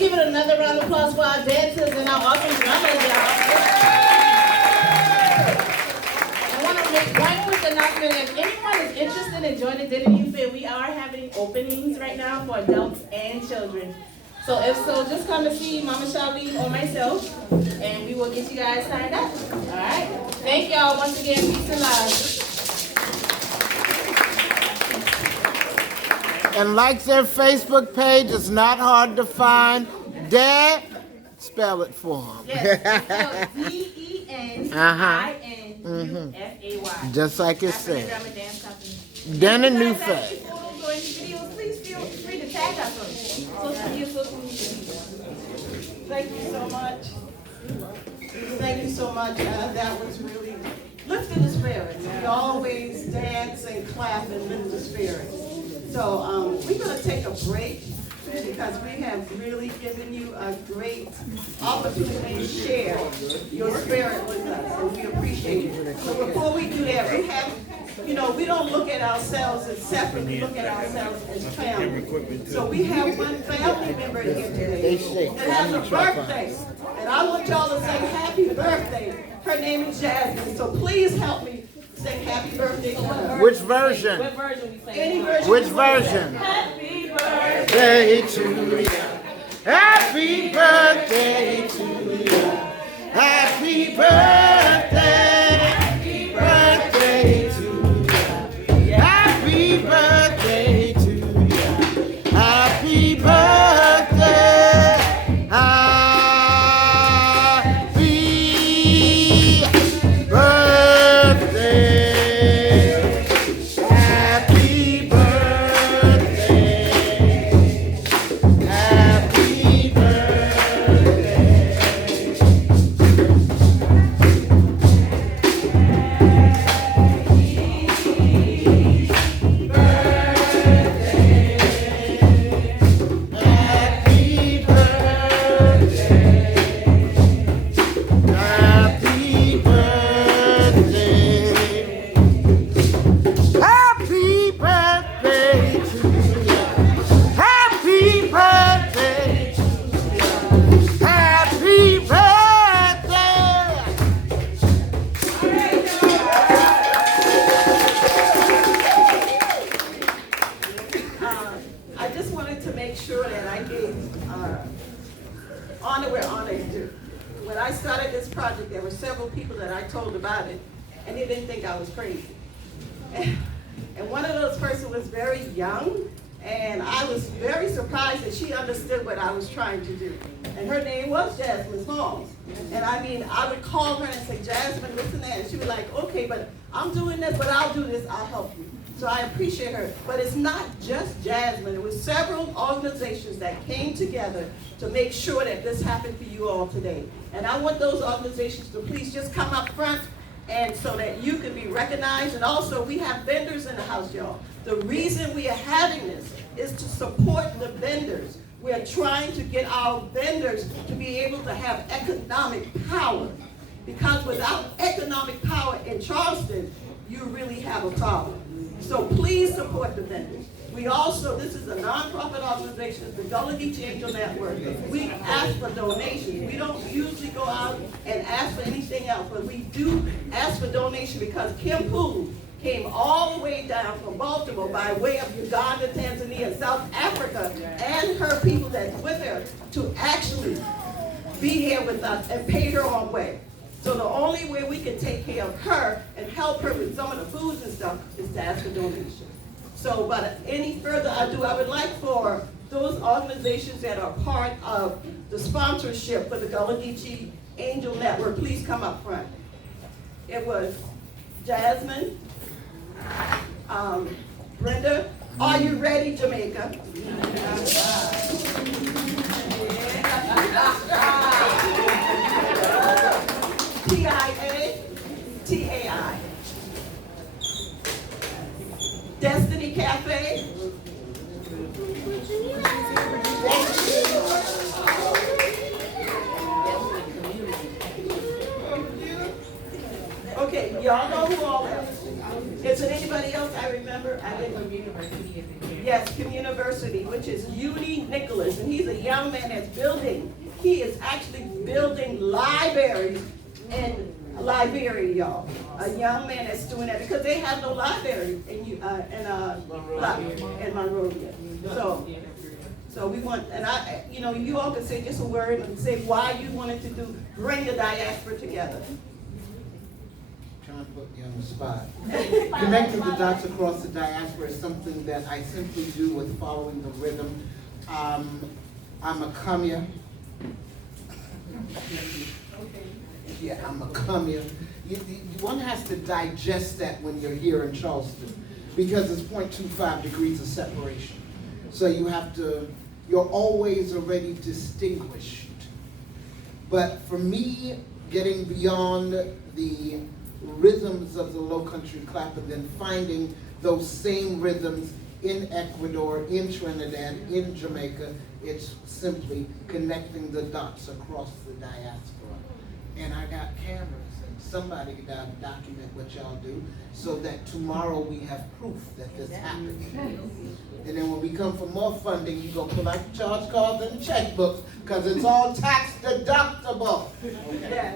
give it another round of applause for our dancers and our awesome drummers, y'all. I want to make one quick announcement. If anyone is interested in joining Dinner Youth Fair, we are having openings right now for adults and children. So if so, just come to see Mama Charlene or myself, and we will get you guys signed up. All right? Thank y'all once again. Peace and love. And like their Facebook page, it's not hard to find. Dad, spell it for them. Yes, DENINUFAY. Just like it African said. Drum and Dance Company. Then a If you new guys have face. any photos or any videos, please feel free to tag us on social media. Thank you so much. Thank you so much. That was really lifting the spirits. We always dance and clap and lift the spirits. So we're going to take a break because we have really given you a great opportunity to share your spirit with us, and we appreciate it. So before we do that, we have, we don't look at ourselves as separate, we look at ourselves as family. So we have one family member here today that has a birthday, and I want y'all to say happy birthday. Her name is Jasmine, so please help me say happy birthday to her. Which version? What version we say? Any version. Which you want to say. version? Happy birthday. Birthday to you. Happy birthday to you. Happy birthday. Happy birthday to you. Happy birthday to you. Happy birthday. honor where honor is due. When I started this project, there were several people that I told about it, and they didn't think I was crazy. And one of those persons was very young, and I was very surprised that she understood what I was trying to do. And her name was Jasmine Holmes. And I mean, I would call her and say, Jasmine, listen to that. And she would be like, okay, but I'm doing this, but I'll do this, I'll help you. So I appreciate her. But it's not just Jasmine. It was several organizations that came together to make sure that this happened for you all today. And I want those organizations to please just come up front, and so that you can be recognized. And also, we have vendors in the house, y'all. The reason we are having this is to support the vendors. We are trying to get our vendors to be able to have economic power. Because without economic power in Charleston, you really have a problem. So please support the vendors. We also, this is a nonprofit organization, it's the Gullah Geechee Angel Network. We ask for donations. We don't usually go out and ask for anything else, but we do ask for donations because Kim Poole came all the way down from Baltimore by way of Uganda, Tanzania, South Africa, and her people that's with her to actually be here with us and pay her own way. So the only way we can take care of her and help her with some of the foods and stuff is to ask for donations. So, but any further ado, I would like for those organizations that are part of the sponsorship for the Gullah Geechee Angel Network, please come up front. It was Jasmine, Brenda, Are You Ready, Jamaica? TIA, TAI. Destiny Cafe. Okay, y'all know who all else. Is there anybody else I remember? I didn't. Yes, Community. which is Udi Nicholas, and he's a young man that's building. He is actually building libraries in Liberia, y'all. A young man that's doing that because they have no library in Monrovia. So we want, and you all can say just a word and say why you wanted to bring the diaspora together. Trying to put you on the spot. Connecting the dots across the diaspora is something that I simply do with following the rhythm. I'm a Kamya. Yeah, I'm a Kamya. One has to digest that when you're here in Charleston because it's 0.25 degrees of separation. So you're always already distinguished. But for me, getting beyond the rhythms of the Low Country Clap and then finding those same rhythms in Ecuador, in Trinidad, in Jamaica, it's simply connecting the dots across the diaspora. And I got cameras, and somebody got to document what y'all do so that tomorrow we have proof that this happened. And then when we come for more funding, you go pull out the charge cards and the checkbooks, because it's all tax deductible. Okay.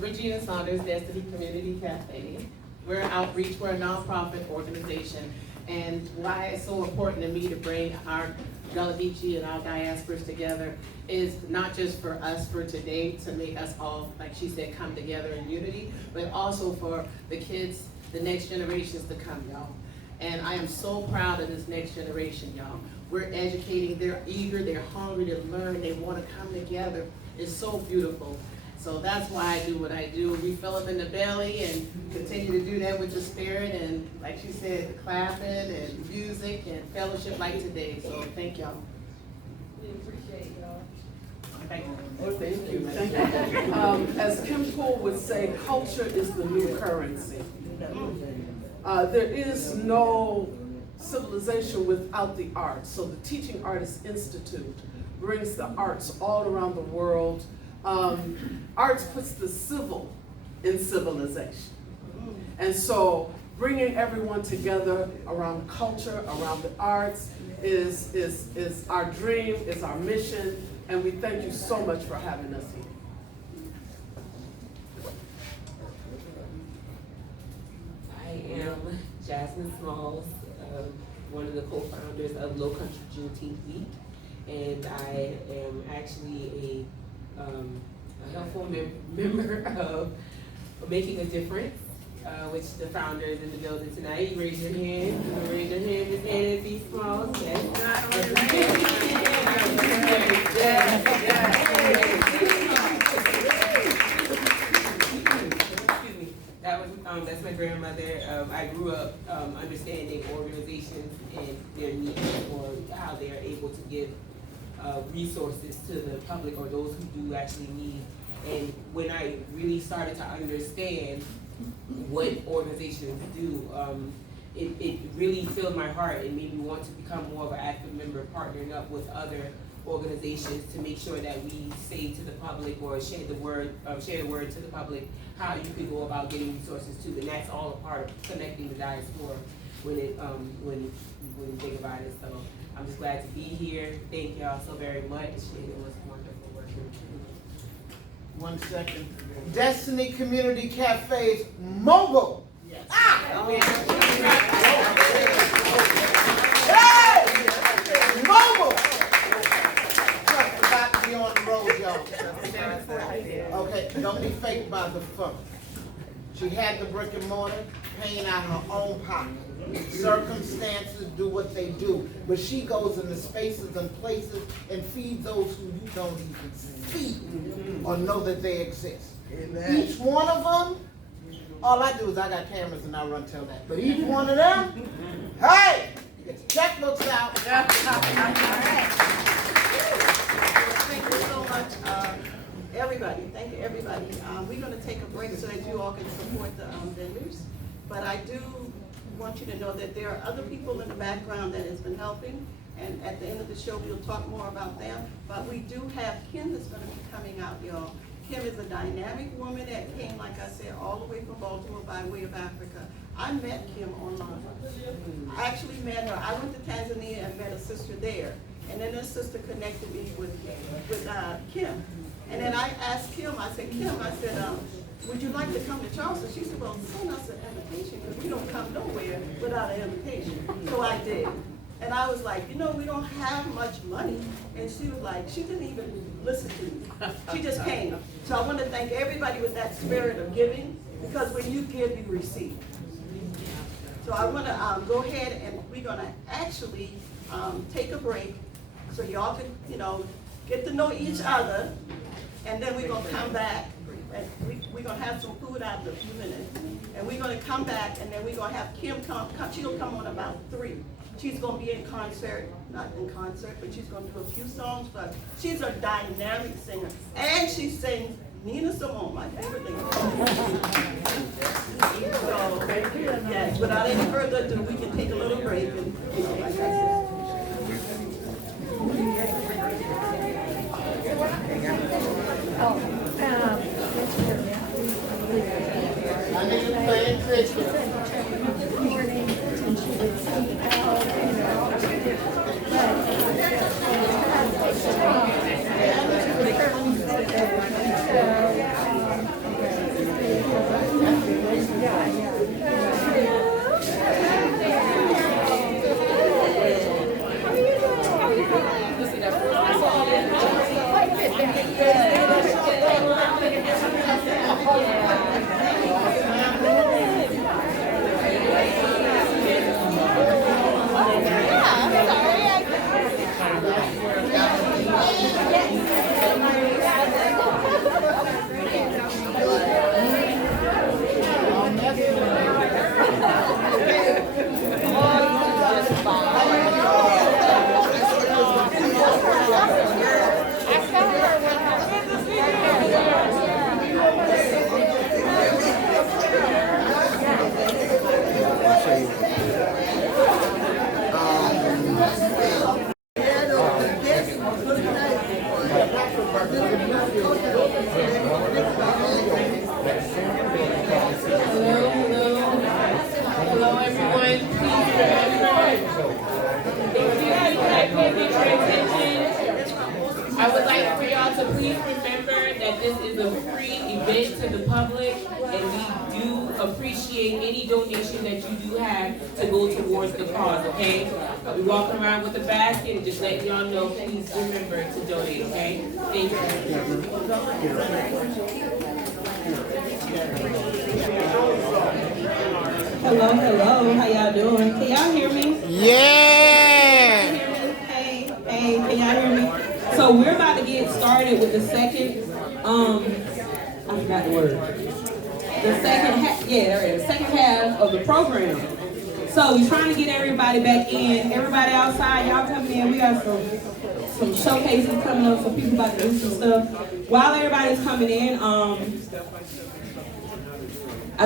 Regina Saunders, Destiny Community Cafe. We're an outreach, we're a nonprofit organization. And why it's so important to me to bring our Gullah Geechee and our diasporas together is not just for us for today to make us all, like she said, come together in unity, but also for the kids, the next generations to come, y'all. And I am so proud of this next generation, y'all. We're educating, they're eager, they're hungry to learn, they want to come together. It's so beautiful. So that's why I do what I do. We fill them in the belly and continue to do that with the spirit and, like she said, the clapping and music and fellowship like today. So thank y'all. We appreciate y'all. Thank you. Oh, thank you. Thank you. As Kim Poole would say, culture is the new currency. There is no civilization without the arts. So the Teaching Artists Institute brings the arts all around the world. Arts puts the civil in civilization. And so bringing everyone together around culture, around the arts is our dream, is our mission, and we thank you so much for having us here. I am Jasmine Smalls, one of the co-founders of Low Country Juneteenth Week, and I am actually a helpful member of Making a Difference, which the founder is in the building tonight. You raise your hand. You raise your hand, Ms. Anna B. Smalls. Yes. Excuse me. That's my grandmother. I grew up understanding organizations and their needs or how they are able to give resources to the public or those who do actually need. And when I really started to understand what organizations do, it really filled my heart and made me want to become more of an active member, partnering up with other organizations to make sure that we say to the public or share the word to the public how you can go about getting resources too. And that's all a part of connecting the diaspora when you think about it. So I'm just glad to be here. Thank y'all so very much. It was wonderful working with you. 1 second. Destiny Community Cafe's mogul. Yes. Hey! Mogul! Trust about to be on the road, y'all. Okay, don't be faked by the funk. She had the brick and mortar, paying out her own pocket. Circumstances do what they do, but she goes into spaces and places and feeds those who you don't even see or know that they exist. Amen. Each one of them, all I do is I got cameras and I run tell that. But each one of them, hey, get the checkbooks out. All right. Thank you so much, everybody. Thank you, everybody. We're going to take a break so that you all can support the vendors. But I do want you to know that there are other people in the background that has been helping, and at the end of the show we'll talk more about them. But we do have Kim that's going to be coming out, y'all. Kim is a dynamic woman that came, like I said, all the way from Baltimore by way of Africa. I met Kim online. I actually met her. I went to Tanzania and met a sister there. And then this sister connected me with Kim. And then I asked Kim, I said, would you like to come to Charleston? She said, well, send us an invitation because we don't come nowhere without an invitation. So I did. And I was like, we don't have much money. And she was like, she didn't even listen to me. She just came. So I want to thank everybody with that spirit of giving, because when you give, you receive. So I want to go ahead and we're going to actually take a break so y'all can, get to know each other. And then we're going to come back. And we're going to have some food out in a few minutes. And we're going to come back, and then we're going to have Kim come. She'll come on about 3. She's going to be in concert, not in concert, but she's going to do a few songs. But she's a dynamic singer. And she sings Nina Simone, my favorite thing. So, yes, without any further ado, we can take a little break. And, like I said. I need to play in Christian. I would like for y'all to please remember that this is a free event to the public, and we do appreciate any donation that you do have to go towards the cause, okay? We walk around with a basket and just let y'all know, please remember to donate, okay? Thank you. Hello, how y'all doing? Can y'all hear me? Yeah! Hey, can y'all hear me? So we're about to get started with the second, I forgot the word. The second half, the second half of the program. So we're trying to get everybody back in. Everybody outside, y'all coming in. We got some showcases coming up, some people about to do some stuff. While everybody's coming in, I'll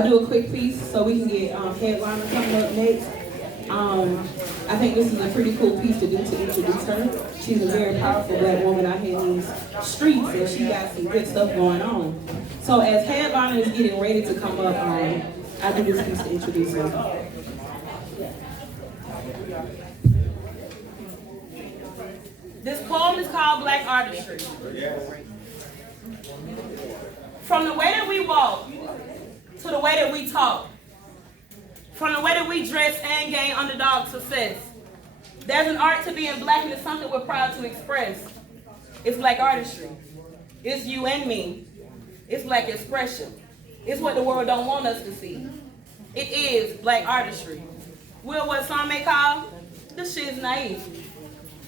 do a quick piece so we can get headliner coming up next. I think this is a pretty cool piece to do to introduce her. She's a very powerful black woman out here in these streets, and she got some good stuff going on. So as headliner is getting ready to come up, I do this piece to introduce her. This poem is called Black Artistry. From the way that we walk to the way that we talk, from the way that we dress and gain underdog success, there's an art to being black, and it's something we're proud to express. It's black artistry. It's you and me. It's black expression. It's what the world don't want us to see. It is black artistry. We're what some may call, this shit is naive.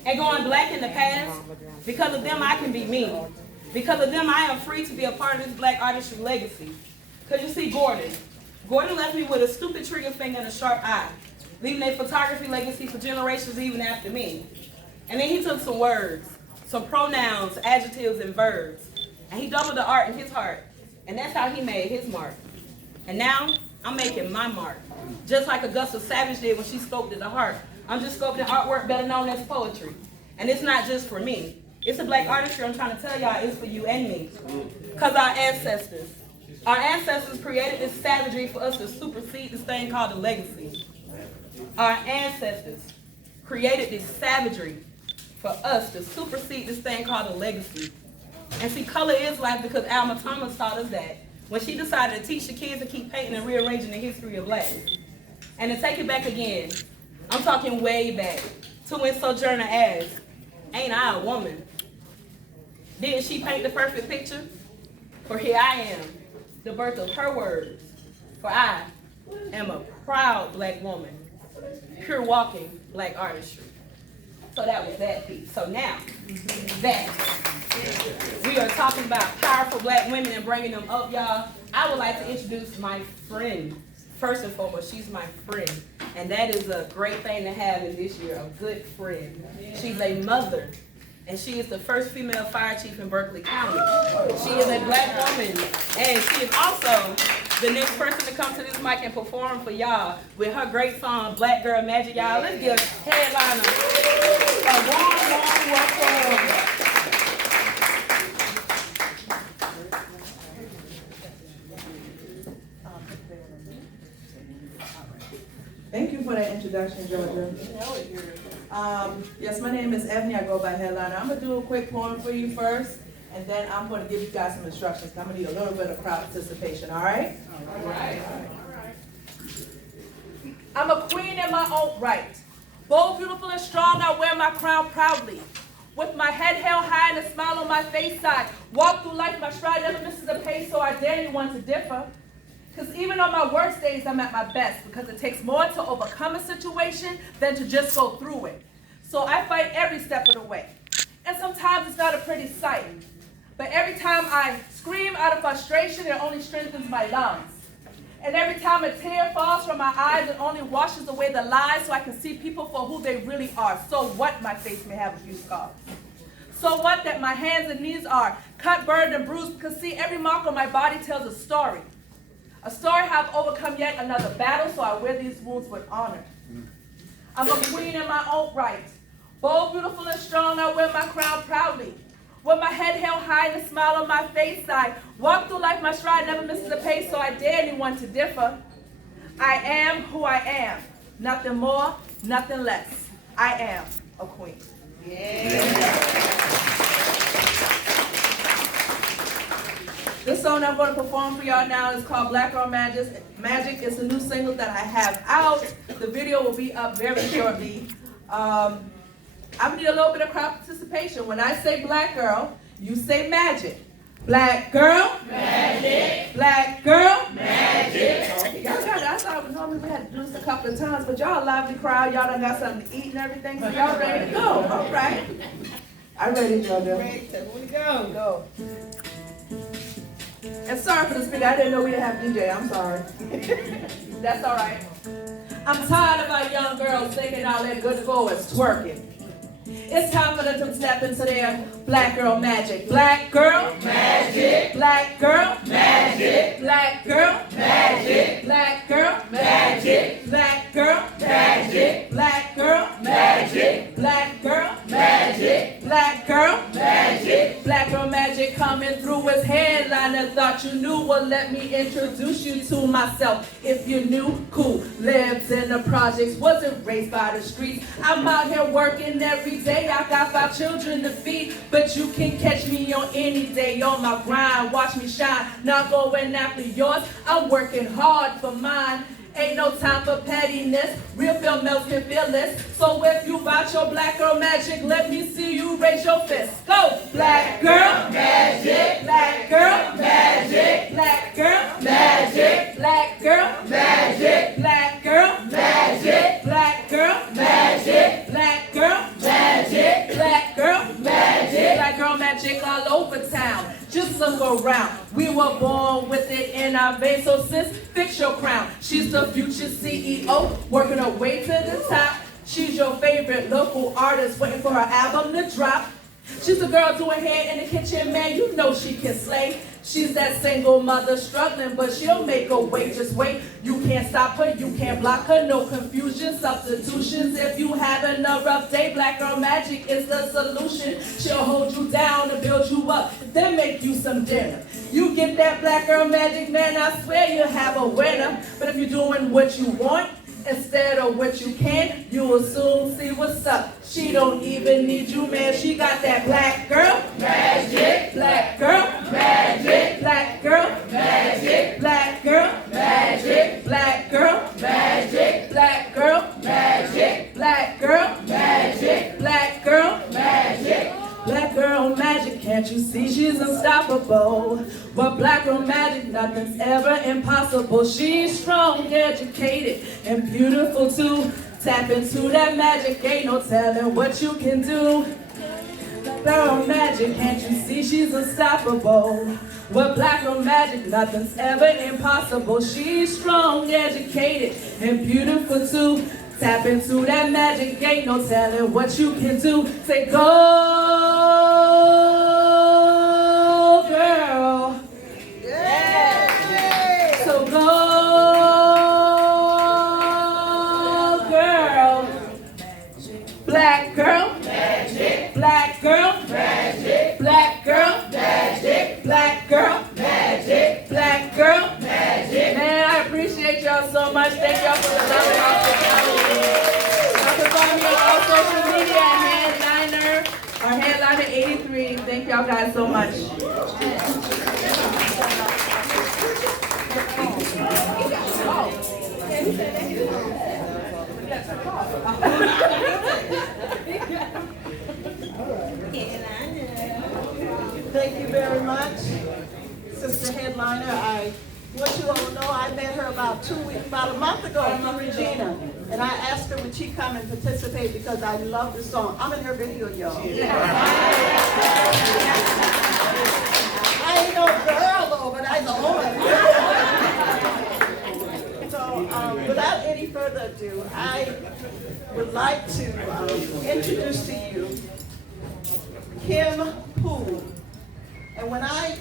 And going black in the past, because of them I can be me. Because of them I am free to be a part of this black artistry legacy. Because you see Gordon left me with a stupid trigger finger and a sharp eye, leaving a photography legacy for generations even after me. And then he took some words, some pronouns, adjectives, and verbs, and he doubled the art in his heart. And that's how he made his mark. And now, I'm making my mark. Just like Augusta Savage did when she sculpted the heart. I'm just sculpting artwork better known as poetry. And it's not just for me. It's a black artistry I'm trying to tell y'all, it's for you and me. Because our ancestors, Our ancestors created this savagery for us to supersede this thing called the legacy. Our ancestors created this savagery for us to supersede this thing called the legacy. And see, color is life because Alma Thomas taught us that when she decided to teach the kids to keep painting and rearranging the history of black. And to take it back again, I'm talking way back to when Sojourner asked, "Ain't I a woman?" Didn't she paint the perfect picture? For here I am, the birth of her words. For I am a proud black woman, pure walking black artistry. So that was that piece. So now that we are talking about powerful black women and bringing them up, y'all, I would like to introduce my friend. First and foremost, she's my friend. And that is a great thing to have in this year, a good friend. She's a mother. And she is the first female fire chief in Berkeley County. She is a black woman. And she is also the next person to come to this mic and perform for y'all with her great song, Black Girl Magic. Y'all, let's give headliner a warm welcome. Thank you for that introduction, Georgia. Yes, my name is Ebony. I go by Headliner. I'm going to do a quick poem for you first, and then I'm going to give you guys some instructions. I'm going to need a little bit of crowd participation, all right? All right. I'm a queen in my own right. Bold, beautiful, and strong, I wear my crown proudly. With my head held high and a smile on my face, I walk through life, my stride never misses a pace, so I dare anyone to differ. Because even on my worst days, I'm at my best, because it takes more to overcome a situation than to just go through it. So I fight every step of the way. And sometimes it's not a pretty sight. But every time I scream out of frustration, it only strengthens my lungs. And every time a tear falls from my eyes, it only washes away the lies so I can see people for who they really are. So what, my face may have a few scars. So what that my hands and knees are cut, burned, and bruised, because see, every mark on my body tells a story. A story how I've overcome yet another battle, so I wear these wounds with honor. I'm a queen in my own right. Bold, beautiful, and strong, I wear my crown proudly. With my head held high and a smile on my face, I walk through life, my stride never misses a pace, so I dare anyone to differ. I am who I am. Nothing more, nothing less. I am a queen. This song I'm going to perform for y'all now is called Black Girl Magic. Magic is a new single that I have out. The video will be up very shortly. I need a little bit of crowd participation. When I say black girl, you say magic. Black girl, magic. Black girl, magic. Okay, y'all got it. I thought normally we had to do this a couple of times, but y'all a lively crowd. Y'all done got something to eat and everything, so y'all ready to go. All right. I'm ready, Georgia. Ready to go. Go. And sorry for the speaker. I didn't know we didn't have DJ. I'm sorry. That's all right. I'm tired of our young girls singing all that good voice, twerking. It's time for them to step into their black girl magic. Black girl magic. Black girl magic. Black girl magic. Black girl magic. Black girl magic. Black girl magic. Black girl magic. Black girl magic. Black girl magic coming through with headliner. Thought you knew, well let me introduce you to myself. If you knew, cool. Lives in the projects, wasn't raised by the streets. I'm out here working every day. I got 5 children to feed, but you can catch me on any day on my grind. Watch me shine, not going after yours. I'm working hard for mine. Ain't no time for pettiness. Real females can feel this. So if you bout your black girl magic, let me see you raise your fist. Go! Black girl magic. Black girl magic. Black girl magic. Black girl magic. Black girl magic. Black girl magic. Black girl magic. Black girl magic. Black girl magic all over town. Just look around. We were born with it in our veins, so sis, fix your crown. She's the future CEO, working her way to the top. She's your favorite local artist, waiting for her album to drop. She's a girl doing hair in the kitchen, man, you know she can slay. She's that single mother struggling, but she'll make a way, just wait. You can't stop her, you can't block her, no confusion, substitutions. If you having a rough day, Black Girl Magic is the solution. She'll hold you down and build you up, then make you some dinner. You get that Black Girl Magic, man, I swear you'll have a winner. But if you're doing what you want instead of what you can, you will soon see what's up. She don't even need you, man. She got that Black Girl Magic, Black Girl Magic, Black Girl Magic, Black Girl Magic, Black Girl Magic, Black Girl Magic, Black Girl Magic, Black Girl Magic. Black Girl Magic, can't you see she's unstoppable? But Black Girl Magic, nothing's ever impossible. She's strong, educated, and beautiful too. Tap into that magic, ain't no telling what you can do. Black Girl Magic, can't you see she's unstoppable? With Black Girl Magic, nothing's ever impossible. She's strong, educated, and beautiful too. Tap into that magic, ain't no telling what you can do. Say go, girl. Yeah. So go, girl. Black girl, magic. Black girl, magic. Black girl, magic. Black girl, magic. Black girl, magic. Man, I appreciate y'all so much. Thank y'all for the love and hospitality. Y'all can follow me on all social media at Headliner or Headliner 83. Thank y'all guys so much. Thank you very much, Sister Headliner. I want you all to know I met her about a month ago from Regina, and I asked her would she come and participate because I love the song. I'm in her video, y'all. I ain't no girl though, but I'm a woman. So without any further ado, I would like to introduce to you Kim Poole. And when I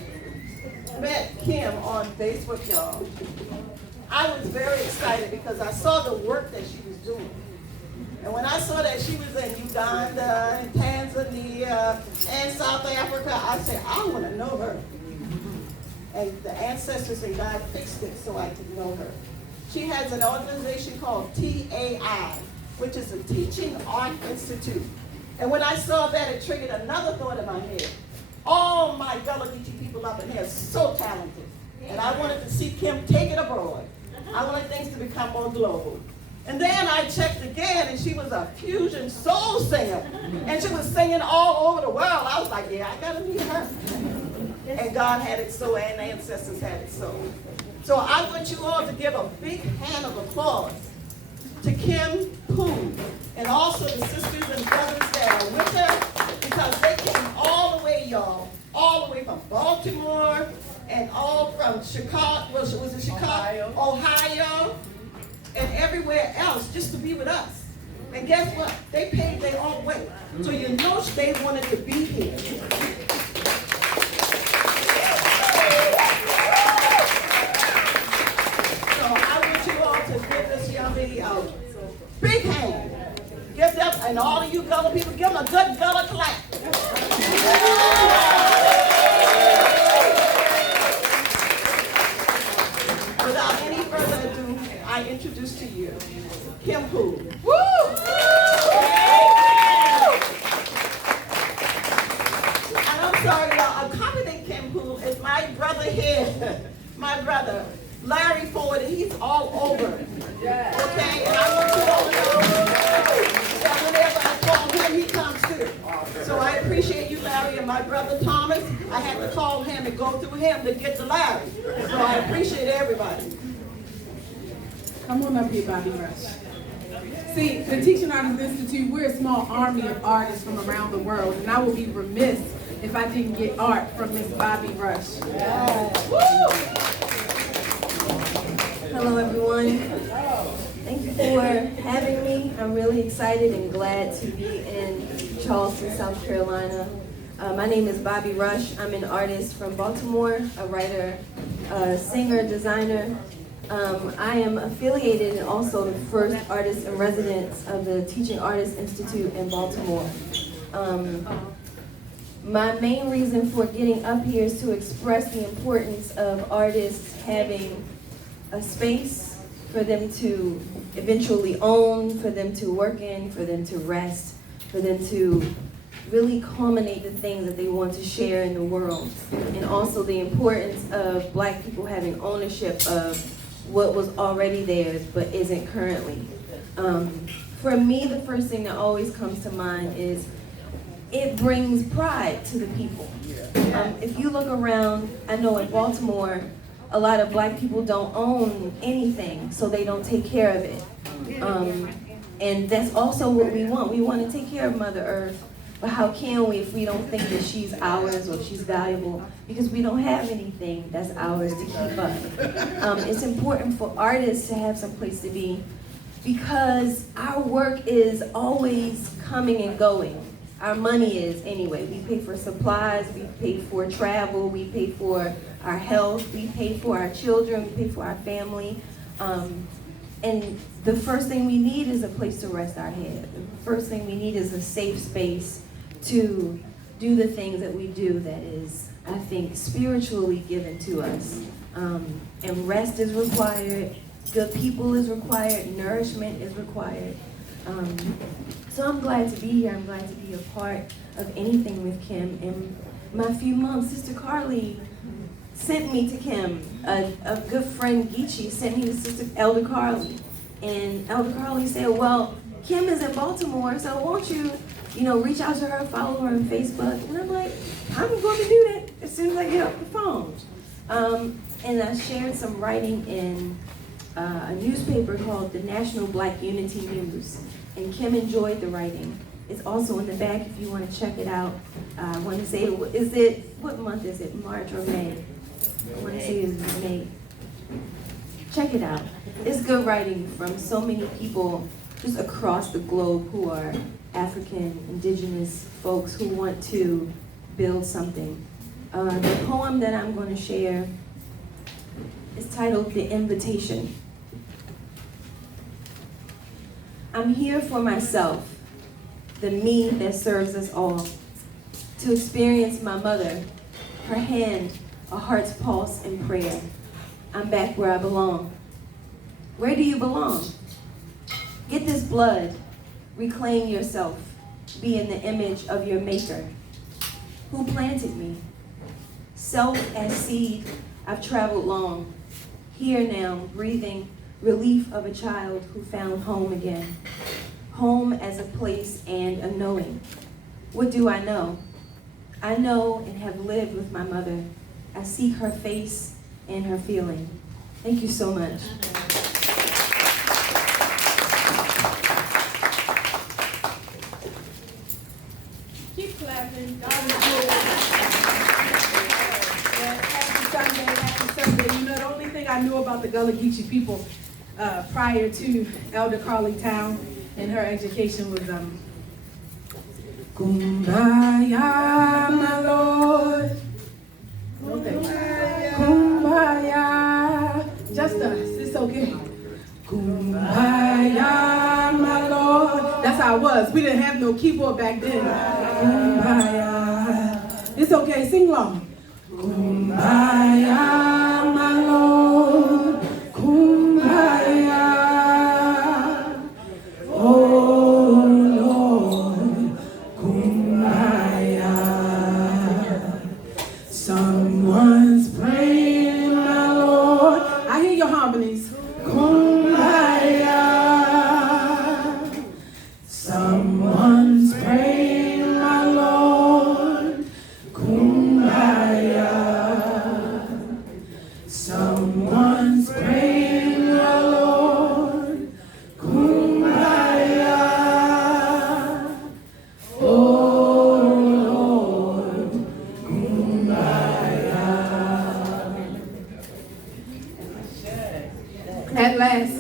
met Kim on Facebook, y'all, I was very excited because I saw the work that she was doing. And when I saw that she was in Uganda and Tanzania and South Africa, I said, I want to know her. And the ancestors and God fixed it so I could know her. She has an organization called TAI, which is a Teaching Art Institute. And when I saw that, it triggered another thought in my head. All my Gullah Geechee people up in here are so talented. And I wanted to see Kim take it abroad. I wanted things to become more global. And then I checked again, and she was a fusion soul singer. And she was singing all over the world. I was like, yeah, I gotta meet her. And God had it so, and the ancestors had it so. So I want you all to give a big hand of applause to Kim Poole, and also the sisters and brothers that are with her, because they came all the way, y'all, all the way from Baltimore, and all from Chicago, was it Chicago? Ohio, and everywhere else, just to be with us. And guess what? They paid their own way. So you know they wanted to be here. So I want you all to give this young lady a big hand. Give them, and all of you Gullah people, give them a good Gullah clap. Without any further ado, I introduce to you Kim Poole. Woo! And I'm sorry, y'all, accompanying Kim Poole is my brother here, my brother, Larry Ford, and he's all over. Okay? And I want you all to know that whenever I call him, he comes too. So I appreciate you, Larry, and my brother Thomas. I had to call him and go through him to get to Larry. So I appreciate everybody. Come on up here, Bobby Rush. See, the Teaching Artists Institute, we're a small army of artists from around the world, and I would be remiss if I didn't get art from Miss Bobby Rush. Woo! Hello, everyone. Thank you for having me. I'm really excited and glad to be in Charleston, South Carolina. My name is Bobby Rush. I'm an artist from Baltimore, a writer, singer, designer. I am affiliated and also the first artist in residence of the Teaching Artists Institute in Baltimore. My main reason for getting up here is to express the importance of artists having a space for them to eventually own, for them to work in, for them to rest, for them to really culminate the things that they want to share in the world. And also the importance of Black people having ownership of what was already theirs but isn't currently. For me, the first thing that always comes to mind is it brings pride to the people. If you look around, I know in Baltimore, a lot of Black people don't own anything, so they don't take care of it. And that's also what we want. We want to take care of Mother Earth, but how can we if we don't think that she's ours or she's valuable? Because we don't have anything that's ours to keep up. It's important for artists to have some place to be because our work is always coming and going. Our money is anyway. We pay for supplies, we pay for travel, we pay for our health, we pay for our children, we pay for our family. And the first thing we need is a place to rest our head. The first thing we need is a safe space to do the things that we do that is, I think, spiritually given to us. And rest is required, good people is required, nourishment is required. So I'm glad to be here. I'm glad to be a part of anything with Kim. And my few months, Sister Carly sent me to Kim. A good friend, Geechee, sent me to Sister Elder Carly. And Elder Carly said, well, Kim is in Baltimore, so won't you, reach out to her, follow her on Facebook. And I'm like, I'm going to do that as soon as I get off the phone. And I shared some writing in a newspaper called the National Black Unity News. And Kim enjoyed the writing. It's also in the back if you want to check it out. I want to say, what month is it, March or May? I want to say it's May. Check it out. It's good writing from so many people just across the globe who are African, indigenous folks who want to build something. The poem that I'm going to share is titled The Invitation. I'm here for myself, the me that serves us all, to experience my mother, her hand, a heart's pulse and prayer. I'm back where I belong. Where do you belong? Get this blood, reclaim yourself, be in the image of your maker. Who planted me? Self as seed, I've traveled long. Here now, breathing relief of a child who found home again. Home as a place and a knowing. What do I know? I know and have lived with my mother. I seek her face and her feeling. Thank you so much. Keep clapping. God is good. Happy Sunday, happy Sunday. The only thing I knew about the Gullah Geechee people prior to Elder Carly Town and her education was Kumbaya, my Lord. Okay. Kumbaya. Just us. It's okay. Kumbaya, my Lord. That's how it was. We didn't have no keyboard back then. Kumbaya. It's okay. Sing along. Kumbaya, my Lord. Kumbaya. Oh Lord. Kumbaya. Someone's praying, my Lord. I hear your harmonies. Kumbaya. Someone's praying, my Lord. Kumbaya. Someone's praying, my Lord. Kumbaya. Oh Lord. Kumbaya. At last,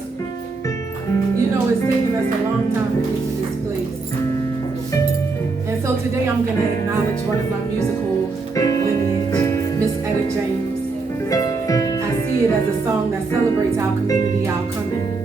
it's taken us a long time to get to this place. today I'm going to acknowledge one of my musical lineage, Miss Etta James. I see it as a song that celebrates our community, our coming.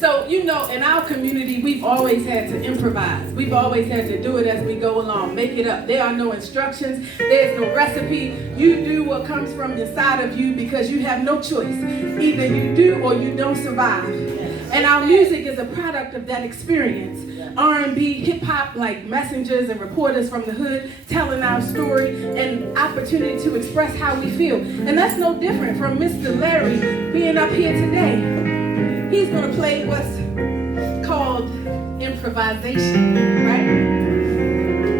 So, you know, in our community, we've always had to improvise. We've always had to do it as we go along, make it up. There are no instructions. There's no recipe. You do what comes from inside of you because you have no choice. Either you do or you don't survive. And our music is a product of that experience. R&B, hip-hop, like messengers and reporters from the hood telling our story and opportunity to express how we feel. And that's no different from Mr. Larry being up here today. He's going to play what's called improvisation, right?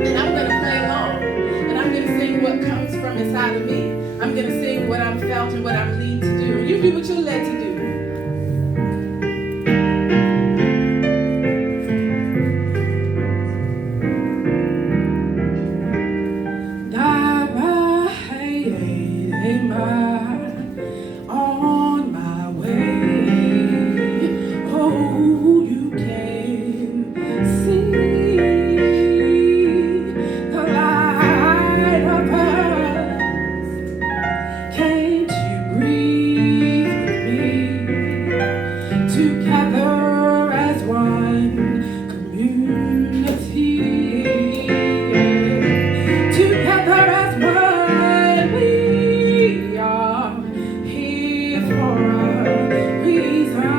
And I'm going to play along. And I'm going to sing what comes from inside of me. I'm going to sing what I'm felt and what I'm led to do. You do what you're led to do. On my way, oh, you can see the light of us. Can't you breathe with me together as one community? Together as one, we are here for a reason,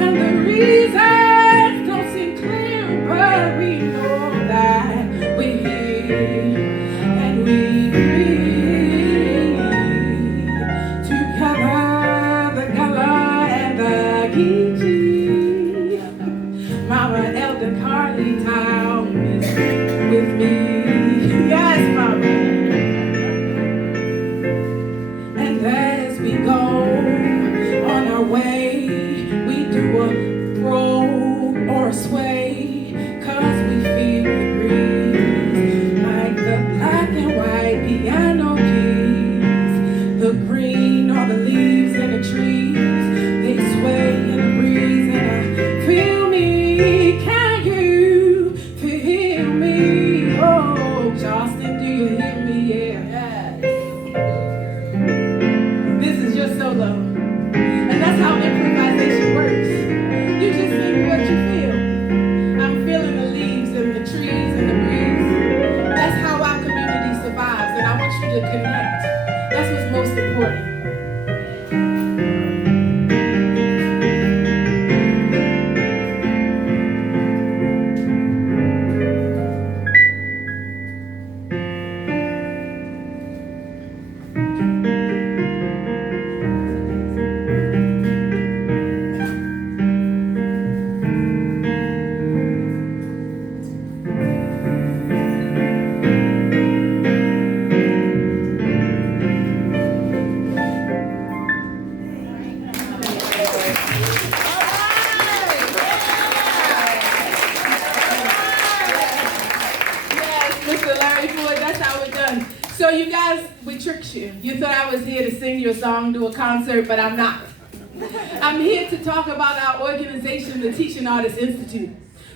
and the reasons don't seem clear, but we know that we're here and we breathe together, the Gala and the Geechee. Mama Elder Carly Town is with me. Yes, Mama. And as we go on our way, we do a roll or a sway, 'cause we feel the breeze, like the black and white piano keys, the green or the leaves in the trees, they sway in the breeze, and I feel me. Can you feel me? Oh, Charleston, do you hear me? Yeah. This is your solo. And that's how improvisation works. You just sing what you feel. I'm feeling the leaves and the trees and the breeze. That's how our community survives. And I want you to connect. That's what's most important. So you guys, we tricked you. You thought I was here to sing you a song, do a concert, but I'm not. I'm here to talk about our organization, the Teaching Artists Institute.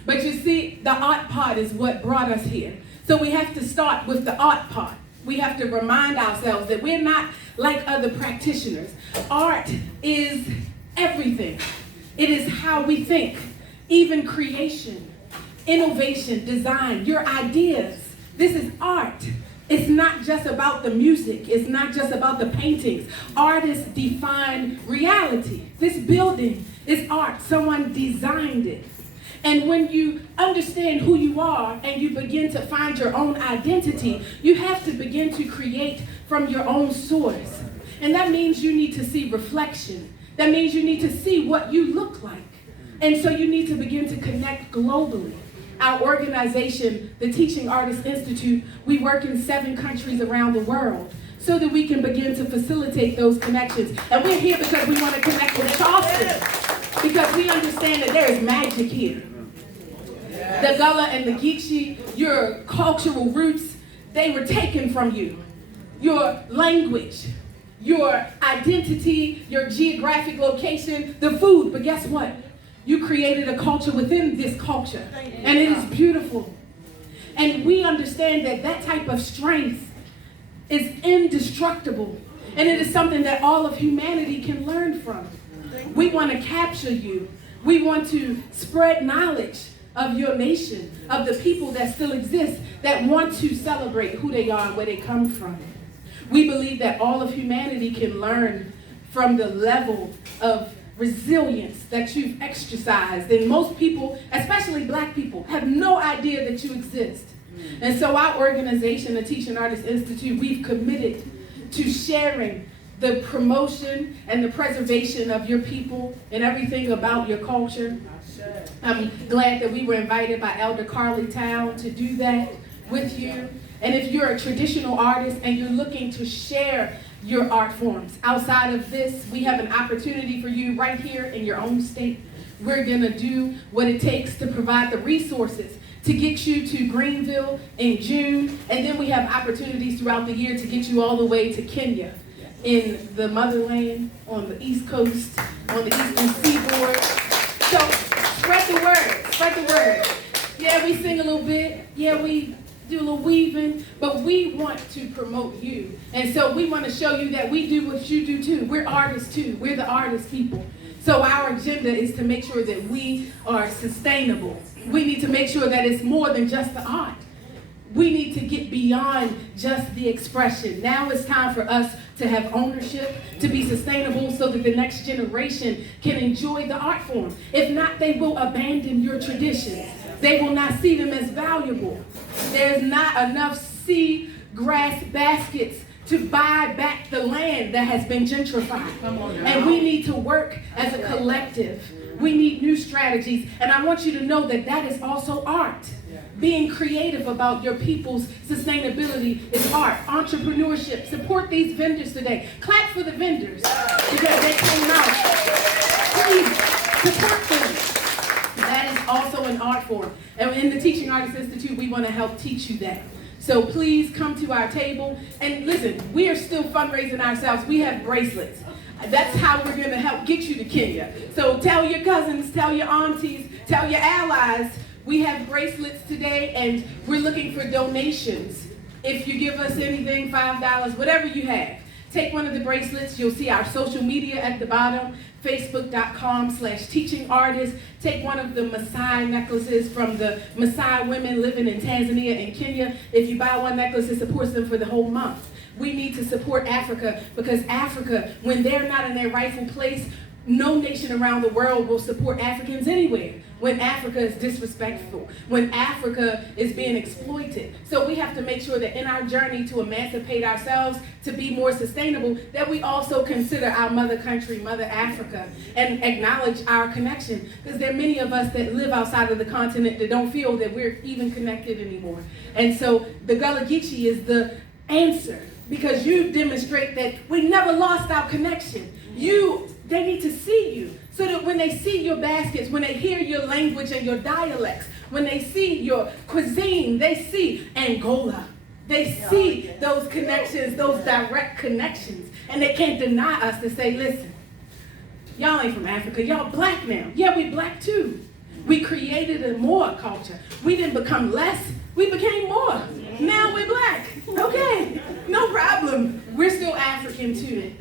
But you see, the art part is what brought us here. So we have to start with the art part. We have to remind ourselves that we're not like other practitioners. Art is everything. It is how we think, even creation, innovation, design, your ideas. This is art. It's not just about the music. It's not just about the paintings. Artists define reality. This building is art. Someone designed it. And when you understand who you are and you begin to find your own identity, you have to begin to create from your own source. And that means you need to see reflection. That means you need to see what you look like. And so you need to begin to connect globally. Our organization, the Teaching Artists Institute, we work in 7 countries around the world so that we can begin to facilitate those connections. And we're here because we want to connect with Charleston, because we understand that there is magic here. The Gullah and the Geechee, your cultural roots, they were taken from you. Your language, your identity, your geographic location, the food, but guess what? You created a culture within this culture, and it is beautiful. And we understand that that type of strength is indestructible, and it is something that all of humanity can learn from. We want to capture you. We want to spread knowledge of your nation, of the people that still exist, that want to celebrate who they are and where they come from. We believe that all of humanity can learn from the level of resilience that you've exercised. And most people, especially Black people, have no idea that you exist. And so our organization, the Teaching Artists Institute, we've committed to sharing the promotion and the preservation of your people and everything about your culture. I'm glad that we were invited by Elder Carly Town to do that with you. And if you're a traditional artist and you're looking to share your art forms outside of this, we have an opportunity for you right here in your own state. We're gonna do what it takes to provide the resources to get you to Greenville in June, and then we have opportunities throughout the year to get you all the way to Kenya in the motherland, on the East Coast, on the Eastern Seaboard. So spread the word, spread the word. Yeah, we sing a little bit, yeah, we do a little weaving, but we want to promote you. And so we want to show you that we do what you do too. We're artists too, we're the artist people. So our agenda is to make sure that we are sustainable. We need to make sure that it's more than just the art. We need to get beyond just the expression. Now it's time for us to have ownership, to be sustainable so that the next generation can enjoy the art form. If not, they will abandon your traditions. They will not see them as valuable. There's not enough seagrass baskets to buy back the land that has been gentrified. And we need to work as a collective. We need new strategies. And I want you to know that that is also art. Being creative about your people's sustainability is art. Entrepreneurship. Support these vendors today. Clap for the vendors because they came out. Please support them. That is also an art form. And in the Teaching Artists Institute, we want to help teach you that. So please come to our table. And listen, we are still fundraising ourselves. We have bracelets. That's how we're going to help get you to Kenya. So tell your cousins, tell your aunties, tell your allies. We have bracelets today, and we're looking for donations. If you give us anything, $5, whatever you have, take one of the bracelets. You'll see our social media at the bottom, facebook.com/teachingartists. Take one of the Maasai necklaces from the Maasai women living in Tanzania and Kenya. If you buy one necklace, it supports them for the whole month. We need to support Africa because Africa, when they're not in their rightful place, no nation around the world will support Africans anywhere. When Africa is disrespectful, when Africa is being exploited. So we have to make sure that in our journey to emancipate ourselves, to be more sustainable, that we also consider our mother country, Mother Africa, and acknowledge our connection. Because there are many of us that live outside of the continent that don't feel that we're even connected anymore. And so the Gullah Geechee is the answer, because you demonstrate that we never lost our connection. They need to see you. So that when they see your baskets, when they hear your language and your dialects, when they see your cuisine, they see Angola. They see those connections, those direct connections. And they can't deny us to say, listen, y'all ain't from Africa, y'all Black now. Yeah, we Black too. We created a more culture. We didn't become less, we became more. Now we're Black. Okay, no problem. We're still African too.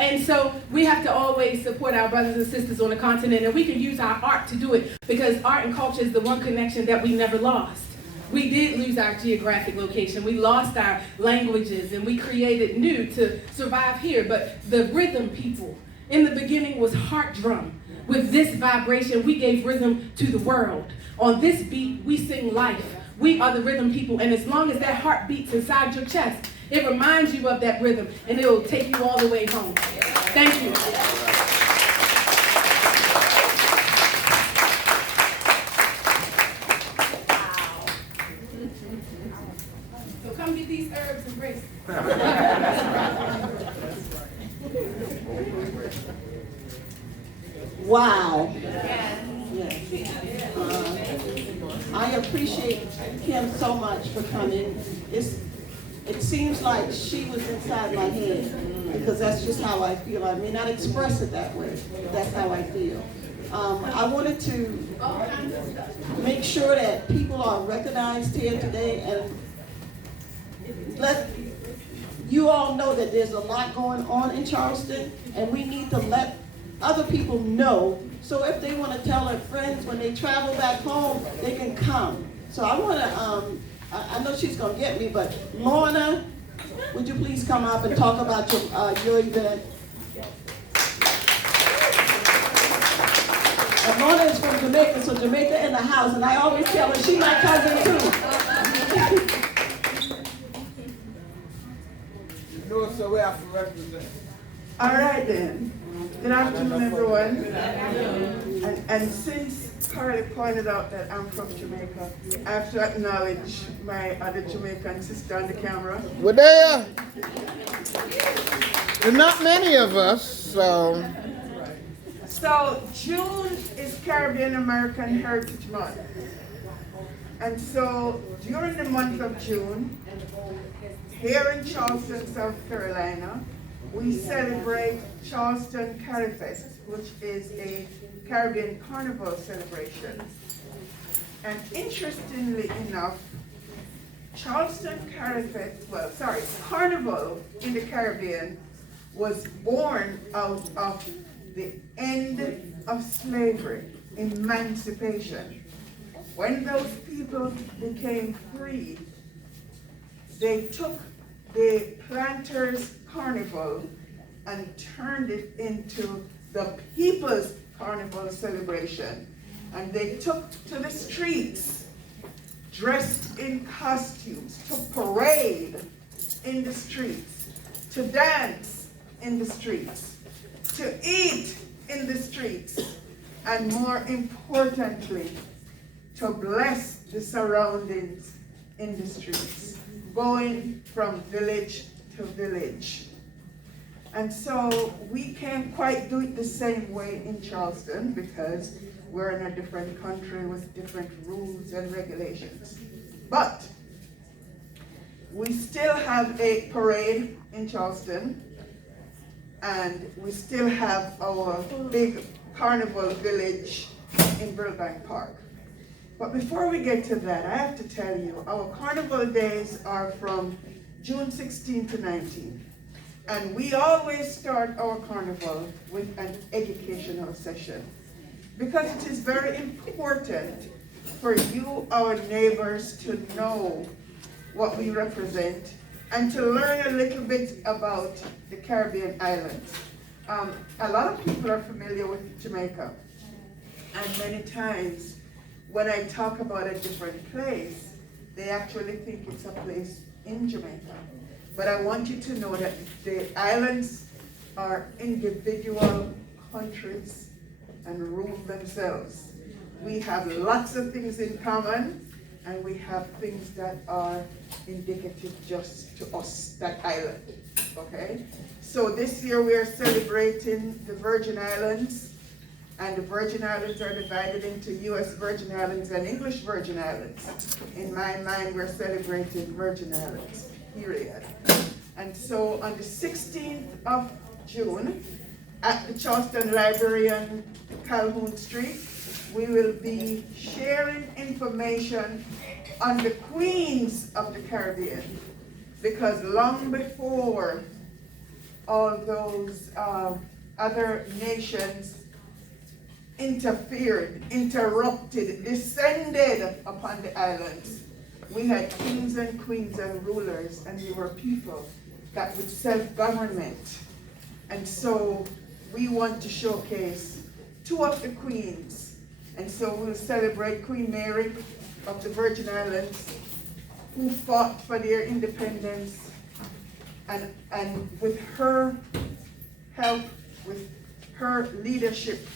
And so we have to always support our brothers and sisters on the continent, and we can use our art to do it, because art and culture is the one connection that we never lost. We did lose our geographic location. We lost our languages, and we created new to survive here. But the rhythm people, in the beginning was heart drum. With this vibration, we gave rhythm to the world. On this beat, we sing life. We are the rhythm people, and as long as that heart beats inside your chest, it reminds you of that rhythm, and it will take you all the way home. Thank you. So come get these herbs and bracelets. Wow. Yes. I appreciate Kim so much for coming. It seems like she was inside my head, because that's just how I feel. I may not express it that way, but that's how I feel. I wanted to make sure that people are recognized here today, and let you all know that there's a lot going on in Charleston, and we need to let other people know So if they want to tell their friends when they travel back home, they can come. So I want to, I know she's going to get me, but Lorna, would you please come up and talk about your event? And Lorna is from Jamaica, so Jamaica in the house, and I always tell her she's my cousin too. You know, so we have to represent. All right then. Good afternoon, everyone. And since Carly pointed out that I'm from Jamaica, I have to acknowledge my other Jamaican sister on the camera. Well, there are not many of us, so. So June is Caribbean American Heritage Month. And so during the month of June, here in Charleston, South Carolina, we celebrate Charleston Carry Fest, which is a Caribbean carnival celebration. And interestingly enough, Carnival in the Caribbean was born out of the end of slavery, emancipation. When those people became free, they took the Planters Carnival and turned it into the People's Carnival celebration. And they took to the streets, dressed in costumes, to parade in the streets, to dance in the streets, to eat in the streets, and more importantly, to bless the surroundings in the streets, going from village to village. And so we can't quite do it the same way in Charleston because we're in a different country with different rules and regulations. But we still have a parade in Charleston, and we still have our big carnival village in Burbank Park. But before we get to that, I have to tell you, our carnival days are from June 16 to 19. And we always start our carnival with an educational session, because it is very important for you, our neighbors, to know what we represent and to learn a little bit about the Caribbean islands. A lot of people are familiar with Jamaica, and many times when I talk about a different place, they actually think it's a place in Jamaica. But I want you to know that the islands are individual countries and rule themselves. We have lots of things in common, and we have things that are indicative just to us, that island, okay? So this year we are celebrating the Virgin Islands, and the Virgin Islands are divided into US Virgin Islands and English Virgin Islands. In my mind, we're celebrating Virgin Islands, period. And so on the 16th of June, at the Charleston Library on Calhoun Street, we will be sharing information on the queens of the Caribbean. Because long before all those other nations interfered, interrupted, descended upon the islands, we had kings and queens and rulers, and we were people that would self-government. And so we want to showcase two of the queens. And so we'll celebrate Queen Mary of the Virgin Islands, who fought for their independence, and with her help, with her leadership,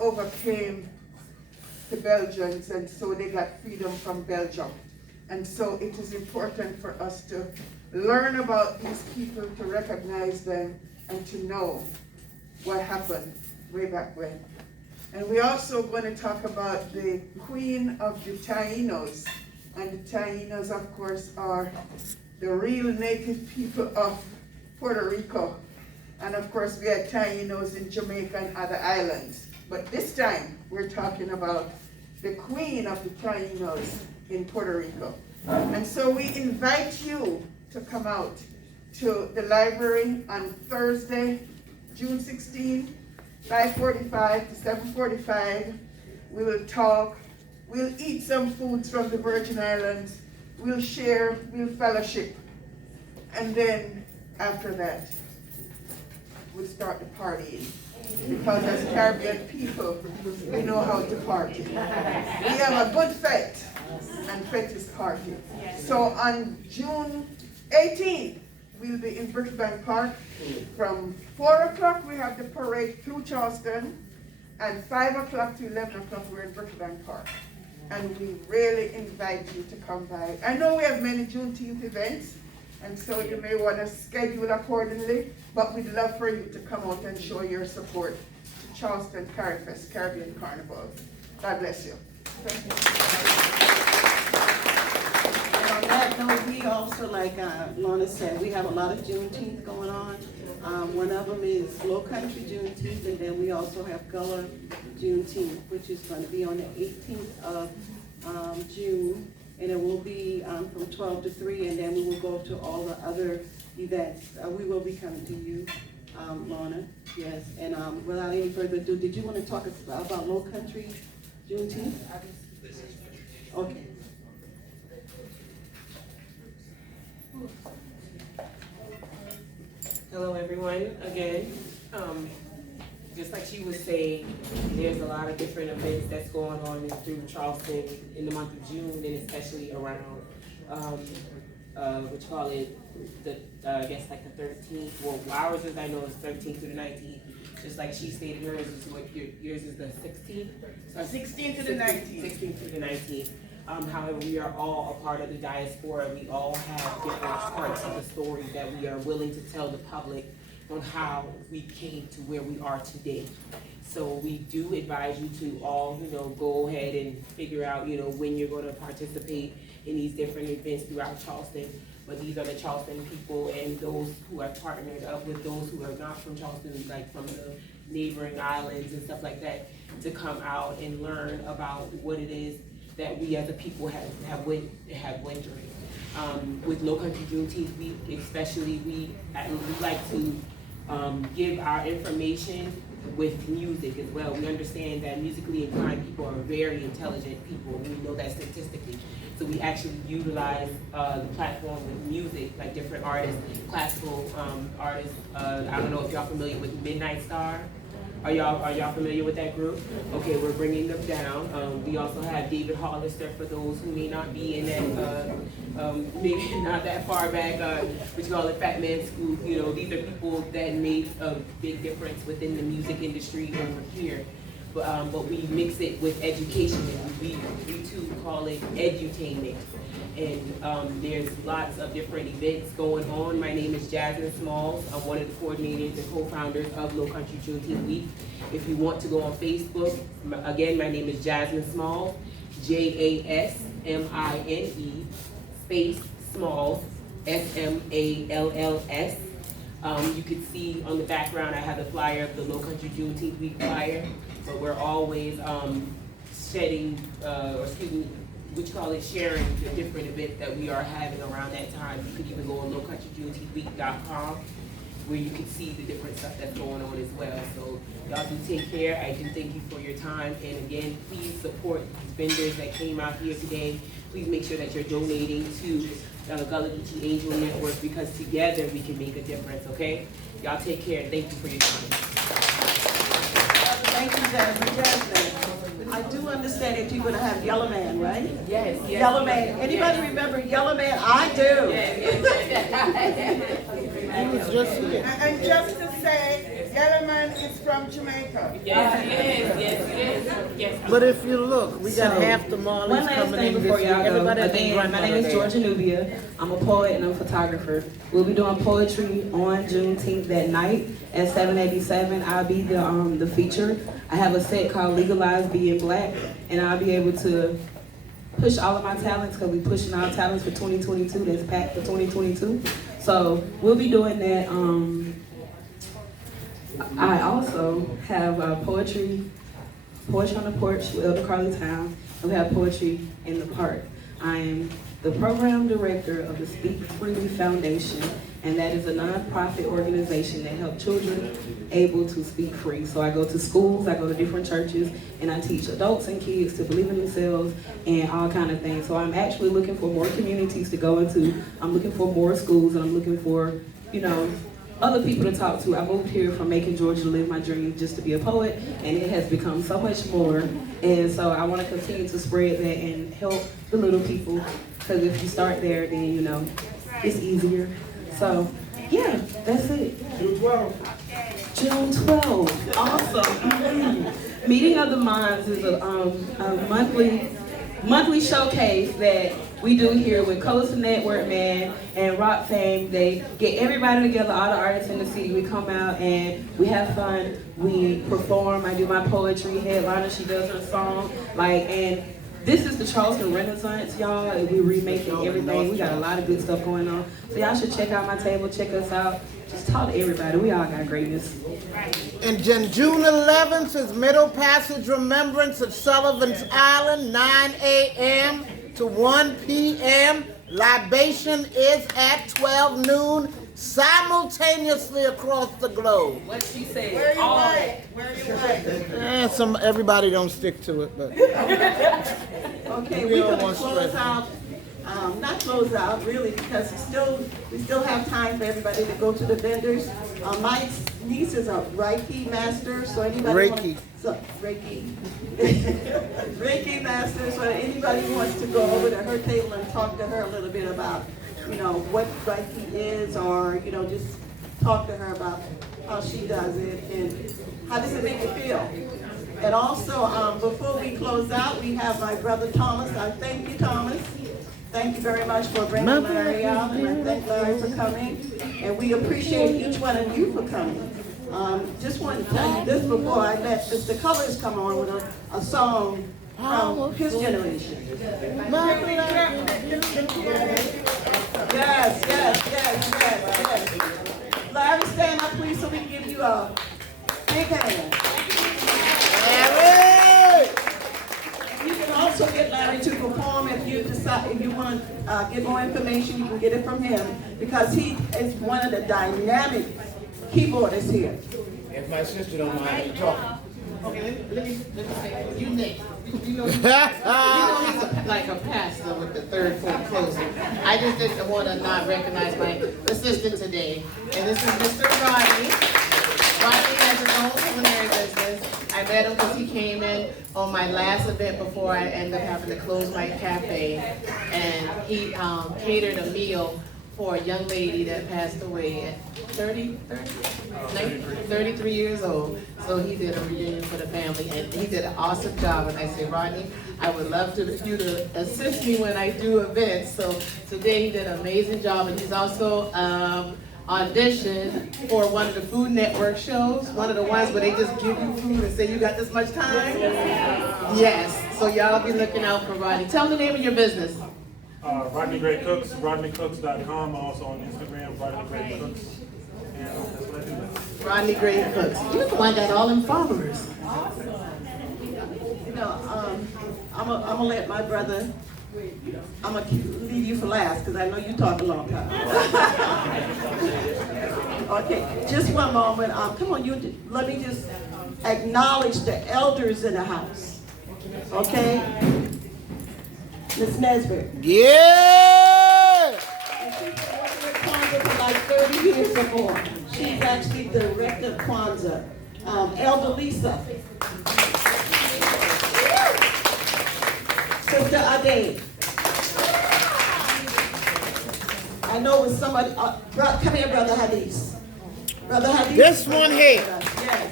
overcame the Belgians, and so they got freedom from Belgium. And so it is important for us to learn about these people, to recognize them, and to know what happened way back when. And we're also going to talk about the Queen of the Tainos. And the Tainos, of course, are the real native people of Puerto Rico. And of course, we had Tainos in Jamaica and other islands. But this time, we're talking about the Queen of the Tainos in Puerto Rico. And so we invite you to come out to the library on Thursday, June 16, 5:45 to 7:45. We will talk. We'll eat some foods from the Virgin Islands. We'll share, we'll fellowship. And then after that, we'll start the partying. Because as Caribbean people, we know how to party. We have a good fete, and fete is party. So on June 18th, we'll be in Brookbank Park. From 4 o'clock, we have the parade through Charleston, and 5 o'clock to 11 o'clock, we're in Brookbank Park. And we really invite you to come by. I know we have many Juneteenth events, and so you may want to schedule accordingly, but we'd love for you to come out and show your support to Charleston Carifest Caribbean Carnival. God bless you. Thank you. And on that note, we also, like Lorna said, we have a lot of Juneteenth going on. One of them is Low Country Juneteenth, and then we also have Gullah Juneteenth, which is going to be on the 18th of June, and it will be from 12 to 3, and then we will go to all the other events. We will be coming to you, Lorna, yes. And without any further ado, did you want to talk about Low Country Juneteenth? Okay. Hello, everyone, again. Just like she was saying, there's a lot of different events that's going on through Charleston in the month of June, and especially around, what you call it, I guess like the 13th. Well, ours is, I know, is 13th through the 19th. Just like she stated, hers is what, yours is the 16th? 16th to the 19th. 16th through the 19th. However, we are all a part of the diaspora. We all have different parts of the story that we are willing to tell the public on how we came to where we are today. So we do advise you to all, go ahead and figure out, when you're going to participate in these different events throughout Charleston. But these are the Charleston people and those who are partnered up with those who are not from Charleston, like from the neighboring islands and stuff like that, to come out and learn about what it is that we as a people have went through. With Low Country Juneteenth, we like to give our information with music as well. We understand that musically inclined people are very intelligent people. We know that statistically. So we actually utilize the platform with music, like different artists, classical artists. I don't know if y'all familiar with Midnight Star. Are y'all familiar with that group? Okay, we're bringing them down. We also have David Hollister for those who may not be in that, maybe not that far back, what you call it, Fat Man Scoop. These are people that made a big difference within the music industry over here. But we mix it with education, and we too call it edutainment. And there's lots of different events going on. My name is Jasmine Smalls. I'm one of the coordinators and co-founders of Low Country Juneteenth Week. If you want to go on Facebook, again, my name is Jasmine Smalls, Jasmine, space Smalls, SMALLS. You can see on the background, I have the flyer of the Low Country Juneteenth Week flyer, but we're always sharing the different events that we are having around that time. You could even go on lowcountryjuneteenthweek.com where you can see the different stuff that's going on as well. So y'all do take care. I do thank you for your time. And again, please support these vendors that came out here today. Please make sure that you're donating to Gullah Geechee Angel Network, because together we can make a difference, okay? Y'all take care. Thank you for your time. Thank you, Jasmine. I do understand that you're going to have Yellow Man, right? Yes. Yellow Man. Anybody remember Yellow Man? I do. He was just here. And just to say, Yellow Man is from Jamaica. Yes. But if you look, we got half the Marleys coming in this week. Everybody Again, my name is Georgia Nubia. I'm a poet and I'm a photographer. We'll be doing poetry on Juneteenth that night at 787. I'll be the feature. I have a set called Legalize Being Black, and I'll be able to push all of my talents, because we're pushing our talents for 2022. That's packed for 2022. So we'll be doing that. I also have poetry on the porch with Elder Carly Town, and we have poetry in the park. I am the program director of the Speak Freely Foundation, and that is a nonprofit organization that helps children able to speak free. So I go to schools, I go to different churches, and I teach adults and kids to believe in themselves and all kind of things. So I'm actually looking for more communities to go into. I'm looking for more schools, and I'm looking for, other people to talk to. I moved here from Macon, Georgia to live my dream just to be a poet, and it has become so much more. And so I want to continue to spread that and help the little people, because if you start there, then, it's easier. So, yeah, that's it. June 12th. June 12th, awesome. Meeting of the Minds is a monthly showcase that we do here with Coastal Network, man, and Rock Fame. They get everybody together, all the artists in the city. We come out and we have fun. We perform. I do my poetry. Headliner, she does her song. And this is the Charleston Renaissance, y'all. We're remaking everything. We got a lot of good stuff going on. So y'all should check out my table, check us out. Just talk to everybody. We all got greatness. And then June 11th is Middle Passage Remembrance at Sullivan's Island, 9 a.m. to 1 p.m. Libation is at 12 noon, simultaneously across the globe. What she said. Where you at? Where you at? Everybody don't stick to it, but Okay, we're gonna close out, not close out really, because we still have time for everybody to go to the vendors. My niece is a Reiki master, so anybody Reiki master, so anybody who wants to go over to her table and talk to her a little bit about, what Reiki is, or, just talk to her about how she does it and how does it make you feel. And also, before we close out, we have my brother Thomas. I thank you, Thomas. Thank you very much for bringing Larry out, and I thank Larry for coming. And we appreciate each one of you for coming. Just want to tell you this before I let Mr. Colors come on with a song from his generation. Yes. Larry, stand up, please, so we can give you a big hand. Larry! You can also get Larry to perform if you decide, if you want to get more information, you can get it from him, because he is one of the dynamic keyboardists here. If my sister don't mind talking. Okay, let me say, you next. You know he's like a pastor with the third foot closing. I just didn't want to not recognize my assistant today. And this is Mr. Rodney. Rodney has his own culinary business. I met him because he came in on my last event before I ended up having to close my cafe. And he catered a meal for a young lady that passed away at 33 years old. So he did a reunion for the family, and he did an awesome job. And I said, Rodney, I would love you to assist me when I do events. So today he did an amazing job, and he's also auditioned for one of the Food Network shows, one of the ones where they just give you food and say you got this much time. Yes, so y'all be looking out for Rodney. Tell me the name of your business. Rodney Gray Cooks, RodneyCooks.com, also on Instagram, Rodney Gray Cooks. And that's what I do. Rodney Gray Cooks. You're the one that got all them followers. I'm gonna let my brother, I'm gonna leave you for last, because I know you talk a long time. Okay, just one moment. Come on, let me just acknowledge the elders in the house. Okay? Ms. MsBJPeart. Yeah! And she's been working with Kwanzaa for like 30 years or more. She's actually the director of Kwanzaa. Elder Lisa. Sister Ade. I know it's somebody, come here, Brother Hadith. Brother Hadith. This one here. Yes.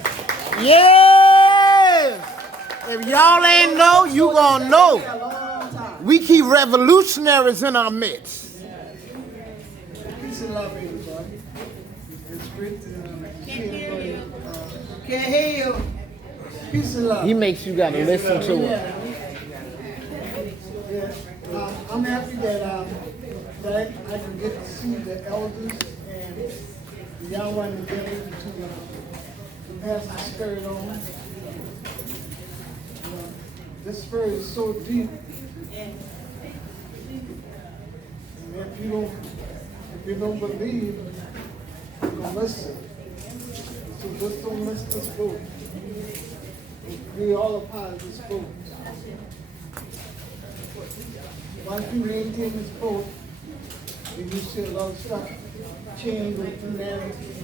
Yes! If y'all ain't know, you gonna know. We keep revolutionaries in our midst. Peace and love, everybody. It's great to Can't hear you. Can't hear you. Peace and love. He makes you gotta listen to him. Yeah. I'm happy that I can get to see the elders and y'all want to get into pass the spirit on. This spirit is so deep. And if If you don't believe, don't listen. So just don't miss this boat. We all a part of this boat. Once you maintain this boat, and you see a lot of stuff change with humanity,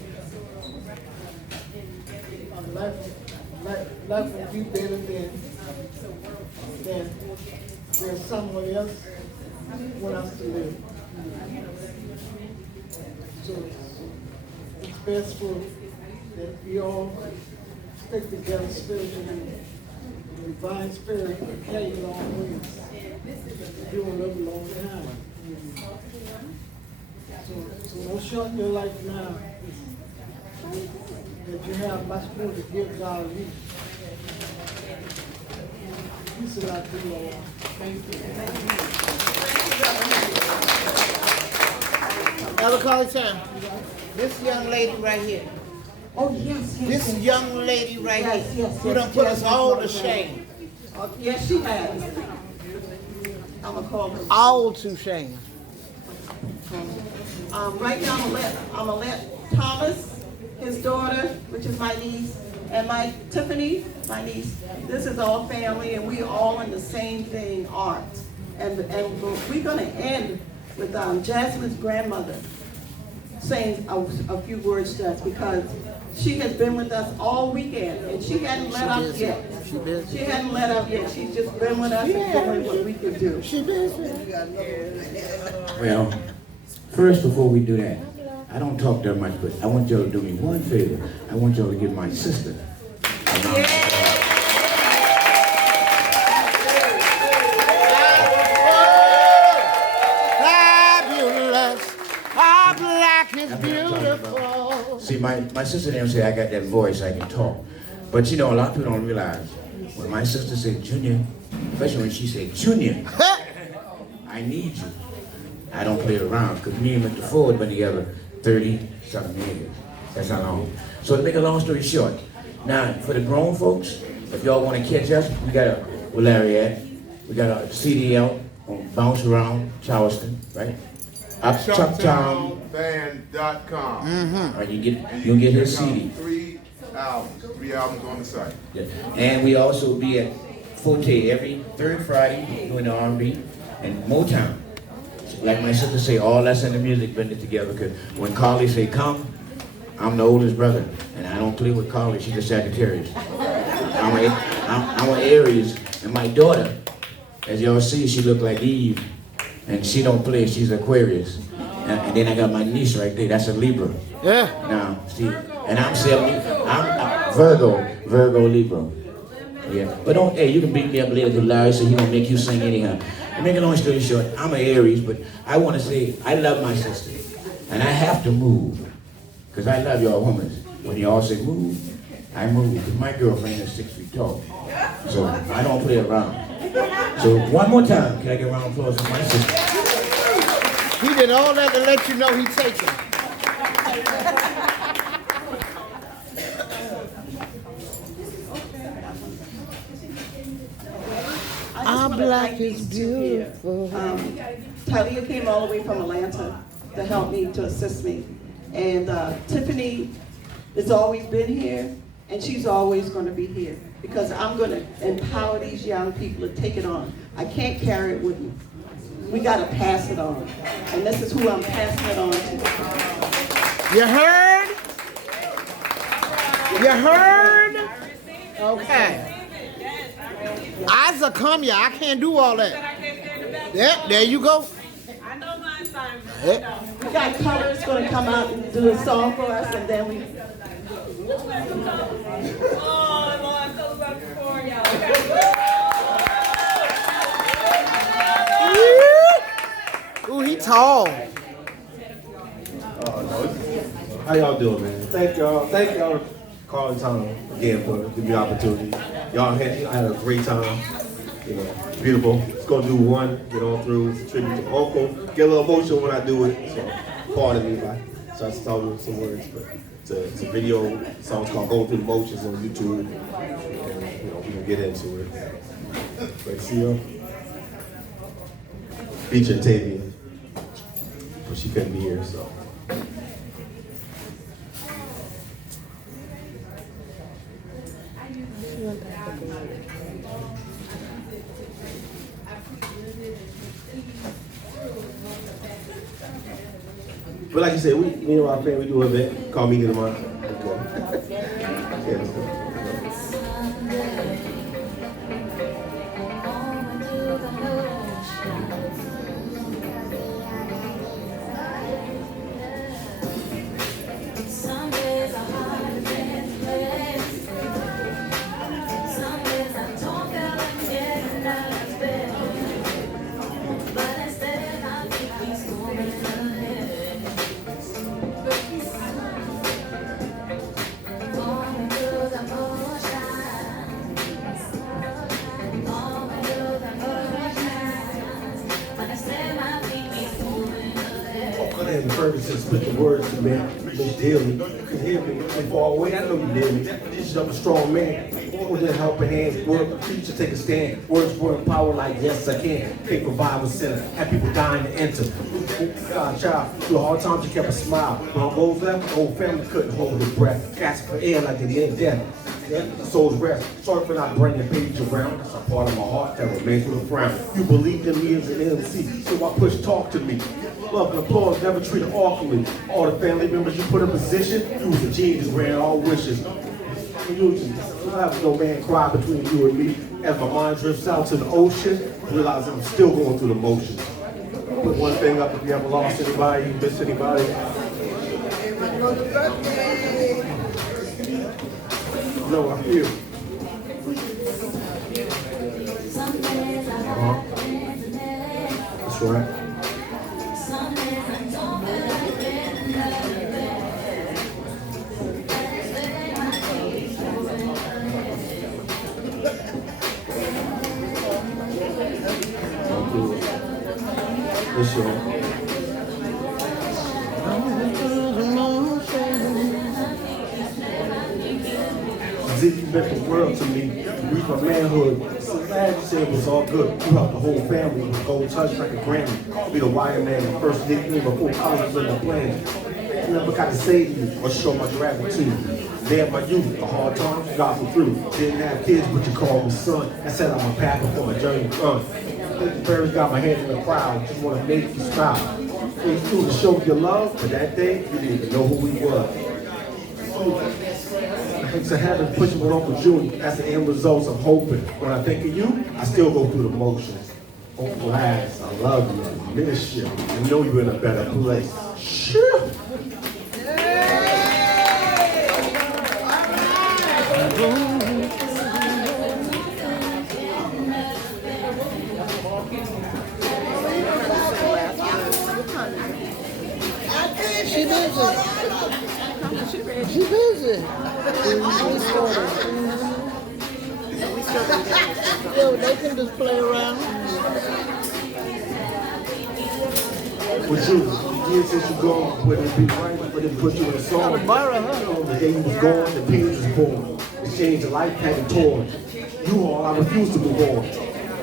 life will be better than there's someone else want us to live. So it's best for that we all stick together spiritually. The divine spirit will carry you long ways. You will live a long time. So don't shorten your life now. That you have much more to give God reach. Peace and love to you all. Thank you. Elder Carly Town, this young lady right here. Oh, yes, yes. This young lady right Yes, here. yes, Who yes, done put yes, us all to yes, shame. Yes, she has. I'm gonna call her. All to shame. Right now, I'm gonna let Thomas, his daughter, which is my niece, and my Tiffany, my niece. This is all family, and we all in the same thing, art. And we're gonna end with Jasmine's grandmother saying a few words to us, because she has been with us all weekend, and she hadn't let up yet. She hadn't let up yet. She's just been with us and doing what we can do. She Well, first, before we do that, I don't talk that much, but I want y'all to do me one favor. I want y'all to give my sister a round of applause. Fabulous. Our black is beautiful. See, my sister didn't say I got that voice, I can talk. But you know, a lot of people don't realize, when my sister said Junior, especially when she said Junior, I need you. I don't play around, because me and Mr. Ford have been together 30-something years. That's how long. So to make a long story short, now for the grown folks, if y'all want to catch us, we got where Larry at. We got a CD out on Bounce Around Charleston, right? Uptownband.com. Right, you'll get his CD. 3 albums on the site. Yeah. And we also be at Forte every third Friday doing the R&B and Motown. Like my sister say, all us in the music blended together, because when Carly say come, I'm the oldest brother, and I don't play with Carly, she's a Sagittarius. I'm an Aries, and my daughter, as y'all see, she look like Eve, and she don't play, she's Aquarius. And then I got my niece right there, that's a Libra. Yeah. Now, see, and I'm Virgo Libra. Yeah, but don't, hey, you can beat me up later to Larry, so he don't make you sing anyhow. To make a long story short, I'm an Aries, but I want to say I love my sister, and I have to move, because I love y'all women. When y'all say move, I move, because my girlfriend is 6 feet tall, so I don't play around. So one more time, can I get a round of applause for my sister? He did all that to let you know he taking. Our black is beautiful. Talia came all the way from Atlanta to help me, to assist me. And Tiffany has always been here, and she's always going to be here, because I'm going to empower these young people to take it on. I can't carry it with me. We got to pass it on. And this is who I'm passing it on to. You heard? You heard? Okay. I'll come here. I can't do all that. Yeah, there you go. I know my assignment. Yeah. We got Colors going to come out and do a song for us, and then we... Oh, Lord, so about for y'all. Ooh, he tall. How y'all doing, man? Thank y'all, Carl and Tom, again for the opportunity. Y'all had a great time. You know, beautiful. Just gonna do one, get on through. It's a tribute to Uncle. Get a little emotional when I do it, so pardon me if I try to tell you some words. But it's a video. The song's called "Going Through the Motions" on YouTube, and you know we're gonna get into it. Great to see you. Featuring Tavia. but she couldn't be here, so. But like you said, me and my family, we do an event called Meet in the Mind. Okay. Yeah, let's go. And Ferguson split the words to me, Miss Daly. You can hear me from far away, I know you hear me. Definition of a strong man. With a helping hand, work, preach to take a stand. Words were in power like yes I can. Can't provide a sinner, have people dying to enter. God, child, through hard times you kept a smile. When all goes left, the whole family couldn't hold their breath. Gasping for air like they did death. The soul's rest. Sorry for not bringing page around. That's a part of my heart that remains with a frown. You believed in me as an MC, so I push talk to me. Love and applause, never treated awkwardly. All the family members you put in position, you was a genius, ran all wishes. I'll have no man cry between you and me. As my mind drifts out to the ocean, realizing I'm still going through the motions. Put one thing up, if you ever lost anybody, you miss anybody. No, I feel. That's right. This year. Ziggy meant the world to me. You reached my manhood. So glad you said it was all good. Throughout the whole family with gold touch like a Grammy. Be the wire man, the first nickname before college was in the plan. I never got to say to you or show my gratitude. There my youth, the hard times got me through. Didn't have kids, but you called me son. I set on my path before my journey begun. The parents got my hand in the crowd, just want to make you smile. It's cool to show your love, but that day, you didn't even know who we were. Thanks to having pushing with Uncle Junior, that's the end results I'm hoping. When I think of you, I still go through the motions. Uncle Lass, I love you, I miss you. I know you're in a better place. Sure. She busy. She busy. Yeah, they can just play around. With you, the years since you gone, would it be right for them to put you in a song? The day you was gone, the pain was born. The change of life had torn. You all, I refuse to move on.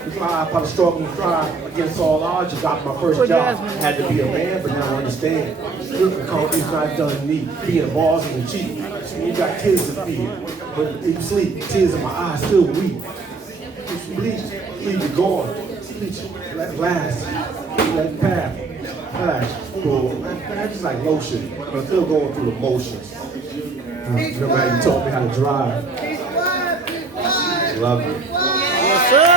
You cry by the struggle and cry against all odds. You got my first job. Had to be a man, but now I understand. Different countries not done me. Being balls in the cheek. You got kids to feed. But you sleep, tears in my eyes still weep. Bleach, leave you gone. Bleach, let it last. Let it pass. That's just like lotion. But I'm still going through the motions. Nobody taught me how to drive. Love you. Yes, sir.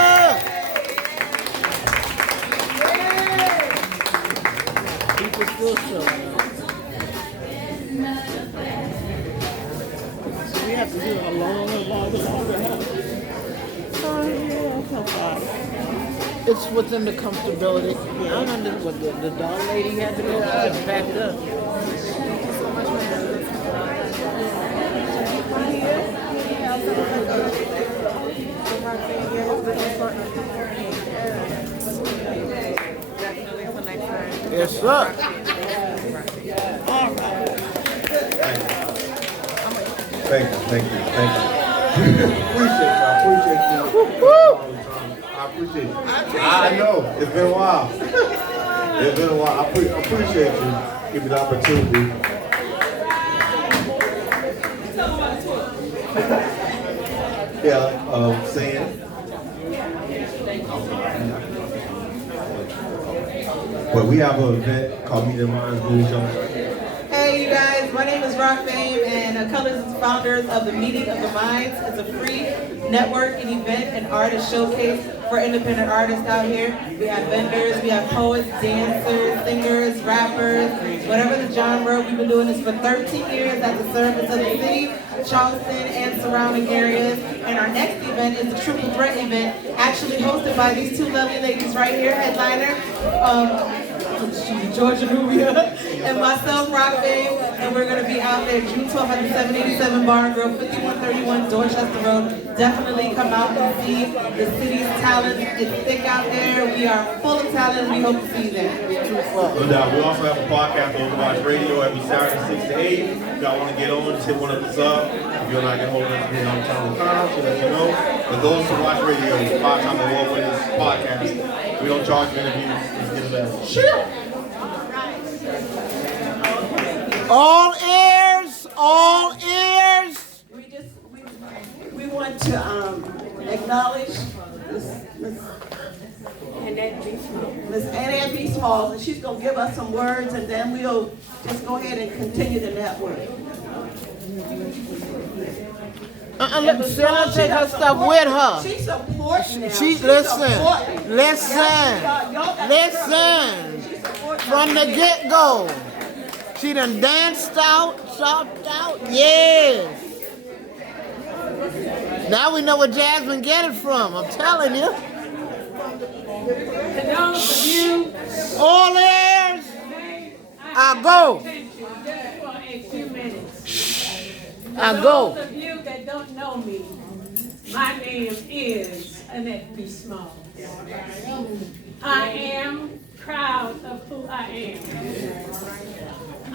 People still showing up. We have to do it a longer house. Yeah, that's no problem. It's within the comfortability. I don't understand what the dog lady had to go and back it up. Yes, sir. All right. Thank you. Appreciate you. I appreciate you. I know, it's been a while. It's been a while. I appreciate you giving me the opportunity. Yeah, saying. But we have an event called Meet the Minds, Blues Jones. Hey you guys, my name is Rock Fame and Colors is founders of the Meeting of the Minds. It's a free networking event and artist showcase for independent artists out here. We have vendors, we have poets, dancers, singers, rappers, whatever the genre. We've been doing this for 13 years at the service of the city, Charleston, and surrounding areas. And our next event is the Triple Threat event, actually hosted by these two lovely ladies right here, headliner. Georgia Nubia and myself, Rock Fame, and we're going to be out there June 12th at the 787 Bar and Grill, 5131 Dorchester Road. Definitely come out and see the city's talent. It's thick out there. We are full of talent. We hope to see you there. No doubt. We also have a podcast on Watch Radio every Saturday 6 to 8. If y'all want to get on, just hit one of us up. If you're not getting hold of us, we're on Untitled Chapter, let you know. But those who watch radio, 5-time award-winning podcast. We don't charge for interviews. Let's get it back. Sure. All ears, all ears. We want to acknowledge Miss Annette B. Smalls, and she's gonna give us some words, and then we'll just go ahead and continue the network. Let Sarah take her stuff with her. She supports now. Listen. From the get-go. She done danced out, chopped out, yes. Now we know where Jasmine get it from, I'm telling you. All ears, I go. I go. For those of you that don't know me, my name is Annette B. Small. I am proud of who I am.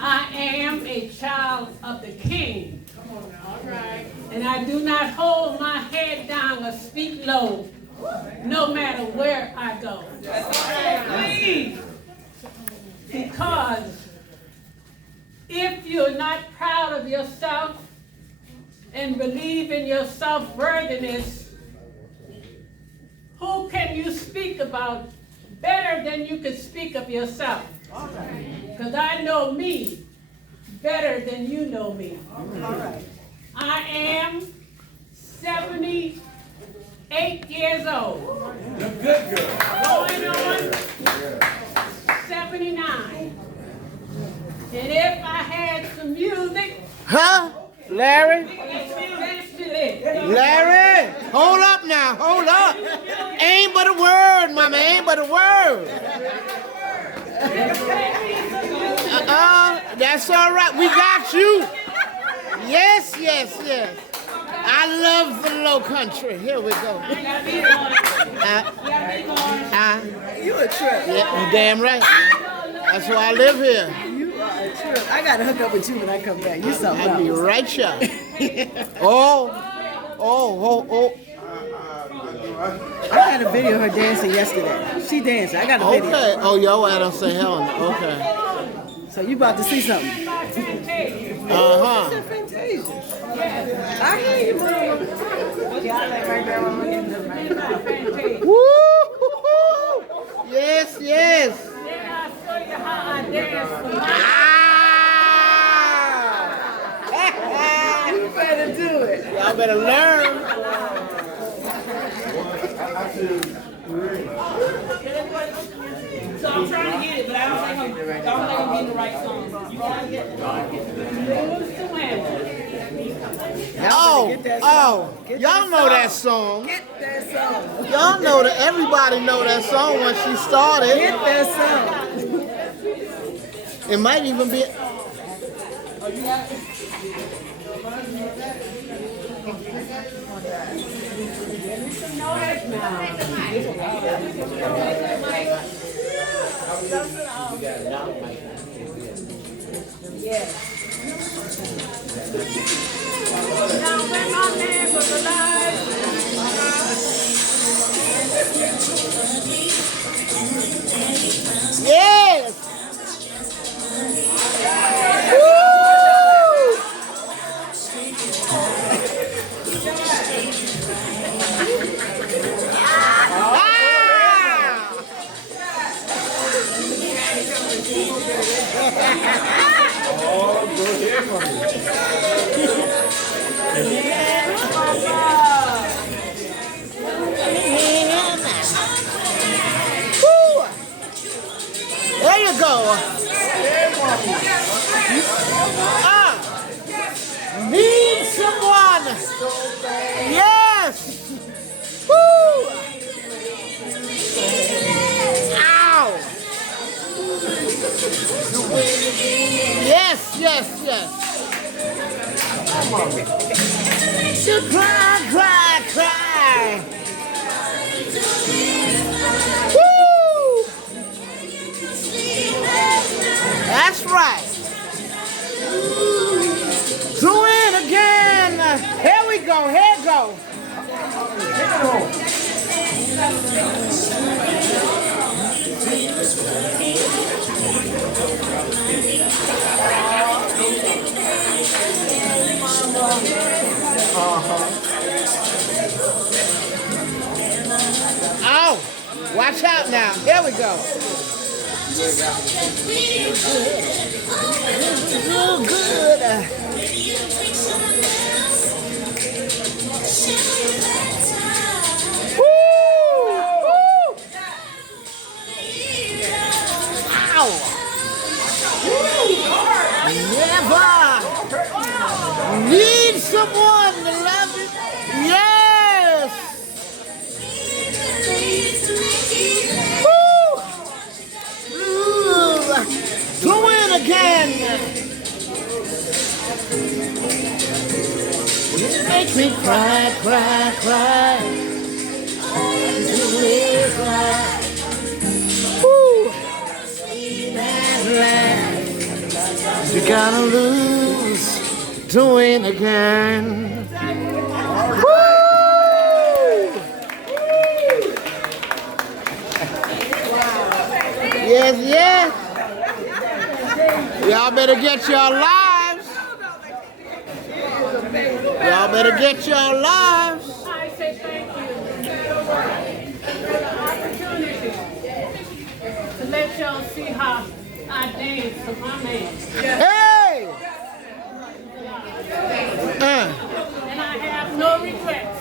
I am a child of the King. And I do not hold my head down or speak low, no matter where I go. Please. Because if you're not proud of yourself and believe in your self-worthiness, who can you speak about better than you can speak of yourself? Because I know me better than you know me. I am 78 years old. Good girl. Going on 79. And if I had some music. Huh? Larry? Larry, hold up now, hold up. Ain't but a word, mama, ain't but a word. That's all right, we got you. Yes, yes, yes. I love the low country. Here we go. You a trip. Yeah, you damn right. That's why I live here. You are a trip. I gotta hook up with you when I come back. You something I'll be else. right shot. Oh. I had a video of her dancing yesterday. She danced. I got a video. Okay. Oh, yo, I don't say hell. Okay. So you about to see something? Uh-huh. I hear you, mama. Woo! Yes, yes. Then I'll show you how I dance. You better do it. Y'all better learn. So I'm trying to get it, but I don't think I'm getting the right song. You gotta get Y'all know that song. Get that song. Y'all know that. Everybody know that song once she started. Get that song. It might even be. Yeah. go. Need someone. Yes. Woo. Ow. Yes, yes, yes. Come on. You cry, cry, cry. Woo! That's right. Do it again. Here we go. Here we go. Ow! Watch out now. Here we go. Oh, good. Woo! Woo! Ow! Never need someone to love you. Yes. Woo! Ooh. Do it again. Make me cry, cry, cry. Cry. Woo! That laugh you're gonna lose. Doing again. Woo! Yes, yes. Y'all better get your lives. Y'all better get your lives. I say thank you for the opportunity to let y'all see how I dance for my man. Hey! And I have no regrets.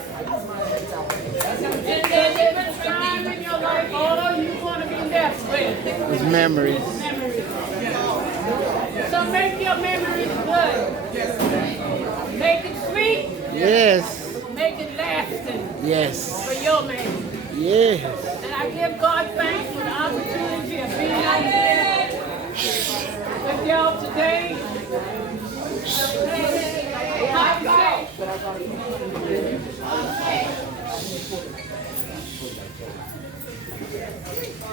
And there's different time in your life, all you want to be left with. It's memories. Memories. So make your memories good. Make it sweet. Yes. Make it lasting. Yes. For your man. Yes. And I give God thanks for the opportunity of being out here with y'all today.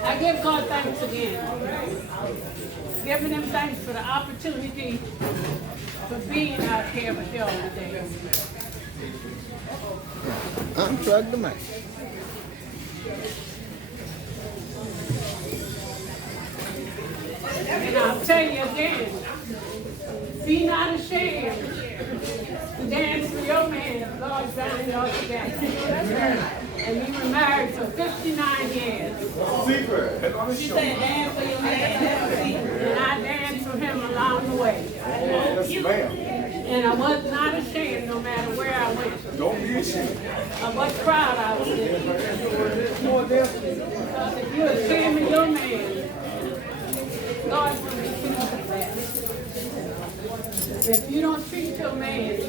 I give God thanks again. Giving him thanks for the opportunity for being out here with y'all today. Unplug the mic. And I'll tell you again, be not ashamed to dance for your man, Lord bound y'all together. And we were married for 59 years. She said dance for your man. And I danced for him along the way. And I was not ashamed no matter where I went. Don't be ashamed. Of what crowd I was in. Because if you're ashamed of your man, God will be pleased with that. If you don't treat your man,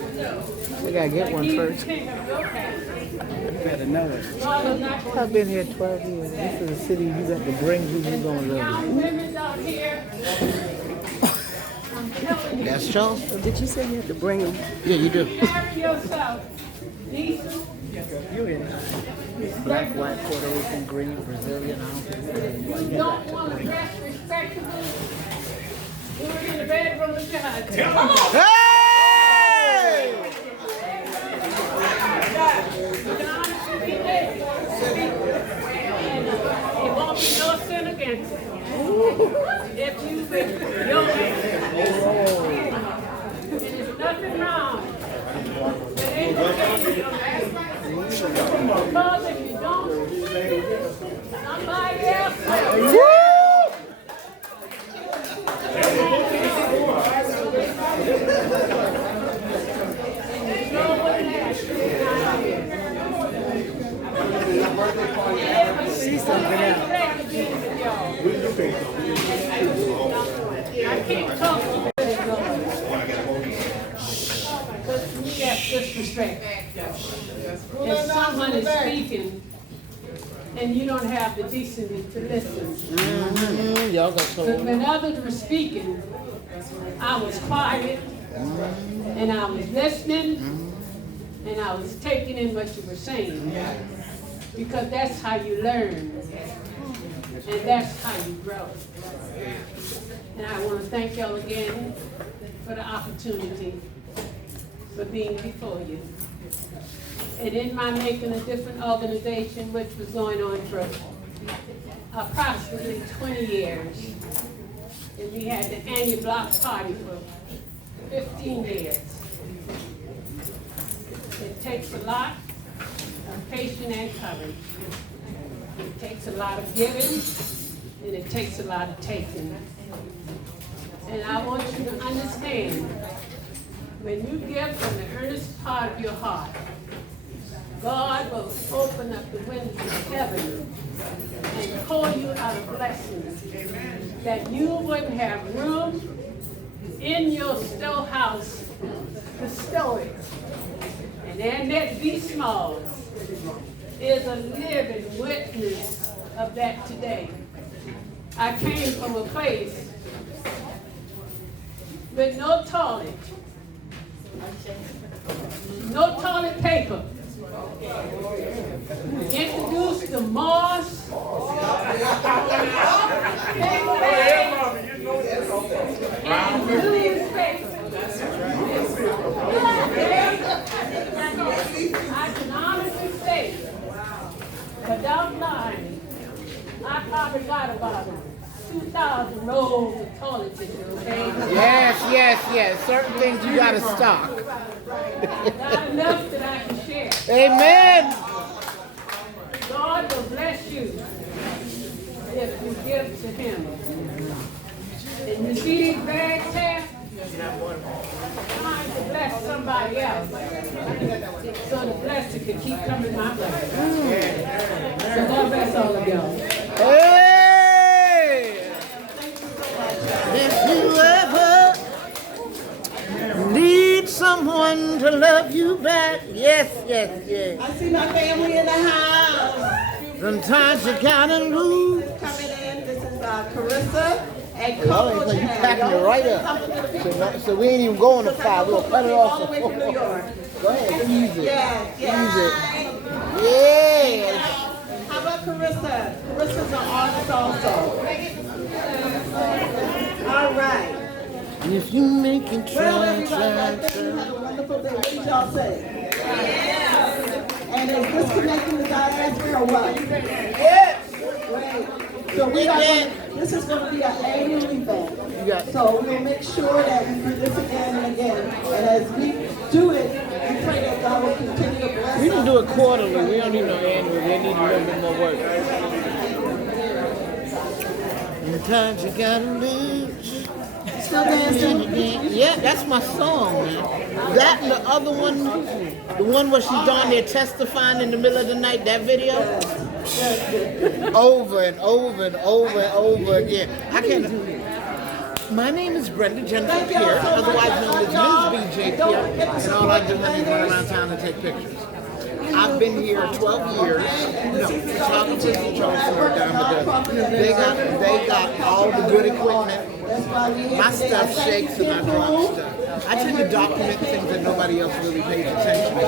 We gotta get one first. Better know it. I've been here 12 years. This is a city you got to bring who you gonna love. Young women out here, I'm telling you. That's Charles? Did you say you had to bring him? Yeah, you do. Marry yourself. Lisa. You in black, white, Puerto Rican, green, Brazilian, I don't care. You don't want to dress respectable. Do it in the bedroom with your husband. Hey! It won't be no sin against it. If you with your man. And there's nothing wrong. There ain't no sin in your man. Because if you don't, somebody else will. See something else. if someone is speaking and you don't have the decency to listen. Y'all got But when others were speaking, I was quiet and I was listening and I was taking in what you were saying. Because that's how you learn and that's how you grow. And I want to thank y'all again for the opportunity for being before you. And in my making a different organization, which was going on for approximately 20 years, and we had the annual block party for 15 years. It takes a lot of patience and courage. It takes a lot of giving, and it takes a lot of taking. And I want you to understand, when you give from the earnest part of your heart, God will open up the windows of heaven and pour you out of blessings that you wouldn't have room in your storehouse to store it. And Annette B. Smalls is a living witness of that today. I came from a place with no toilet, no toilet paper. Introduced the moss, and newspaper. I can honestly say, without lying, I probably got about 2,000 rolls of toilet tissue, okay? Yes. Certain things you gotta stock. Not enough that I can share. Amen. God will bless you if you give to Him. And you see these bags here? Trying to bless somebody else so the blessing can keep coming my way. So God bless all of y'all. Hey! If you ever need someone to love you back, yes. I see my family in the house. Sometimes you gotta lose. Coming in, this is Carissa and Well, Coco. you packing it right up. So we ain't even going to 5. We'll cut it off. All the way from New York. Go ahead, use it. Yes. Use it. Yeah. How about Carissa? Carissa's an artist also. All right. And if you make it Well, everybody, I think you had a wonderful day. What did y'all say? And is this Connectin Wid Da Diaspora or what? Yes. Great. So this is going to be an annual event. So we'll make sure that we do this again and again. And as we do it, we pray that God will continue to bless us. We can do it quarterly. We don't need no annual. We need a little bit more work. Sometimes you gotta lose. Still dancing? Yeah, that's my song, man. That and the other one, the one where she's down there testifying in the middle of the night, that video. Over and over and over and over again. I can't do it. My name is Brenda Peart, otherwise known as MsBJPeart, and all I do is run around town and take pictures. I've been here 12 years. No, photography and Charleston are down the dozen. They got all the good equipment. My stuff shakes and I drop stuff. I tend to document things that nobody else really pays attention to.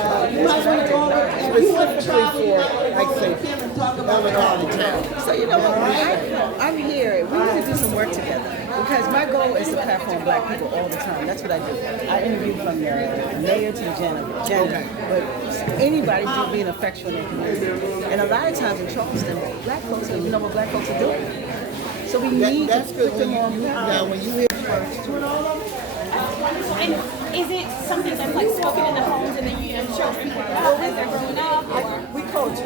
Specifically for, like, say, Elder County Town. So you know what, I'm here. We need to do some work together because my goal is to platform Black people all the time. That's what I do. I interview from the mayor to the janitor. But anybody can be an effectual in their community. And a lot of times in Charleston, Black folks don't even know what Black folks are doing. So we need to put them on Now, when you hear And is it something that's like spoken in the homes and then you children pick it up as they're growing up? Or? We coach it.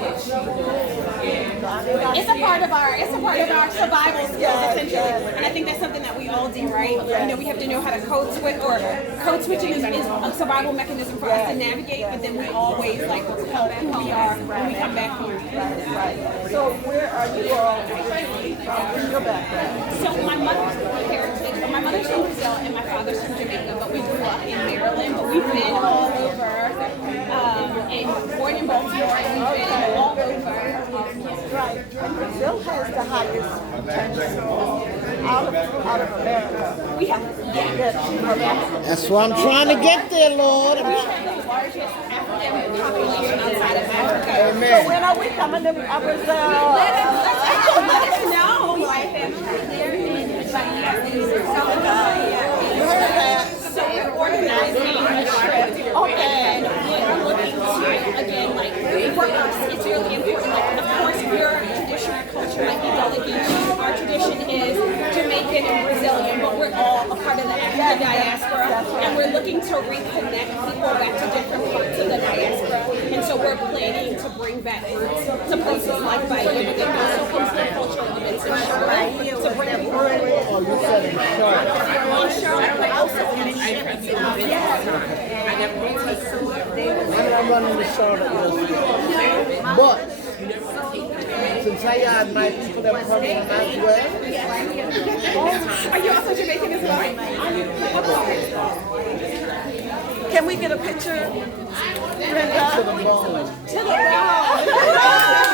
It's a part of our survival skills essentially, and I think that's something that we all do, right? You know, we have to know how to code switch, or code switching is a survival mechanism for us to navigate, but then we always like come back who we are when we come back home. Right. So where are you all originally from? Your background? So my mother's from Brazil and my father's from Jamaica, but we grew up in Maryland, but we've been all over. And We've been all over. Right, and Brazil has the highest retention out of America. We have, That's why I'm trying to get there, Lord. we have the largest African population outside of Africa. Amen. So when are we coming to Brazil? Let us know. My family there in So we're organizing a trip, and we're looking to, again, like, for us, it's really important. Like, of course, your traditional culture might be delegation. Our tradition is Jamaican and Brazilian, but we're all a part of the African diaspora, and we're looking to reconnect people back to different parts of the diaspora. And so we're planning to bring back roots to places like Bahia, but then also host the cultural events in Charlotte to bring people. Oh, you said in Charlotte. In Charlotte, but also in I'm running to Charlotte this week. But since I had my people that come from as well. Are you also Jamaican as well? Can we get a picture, Brenda? To the bone. To the bone.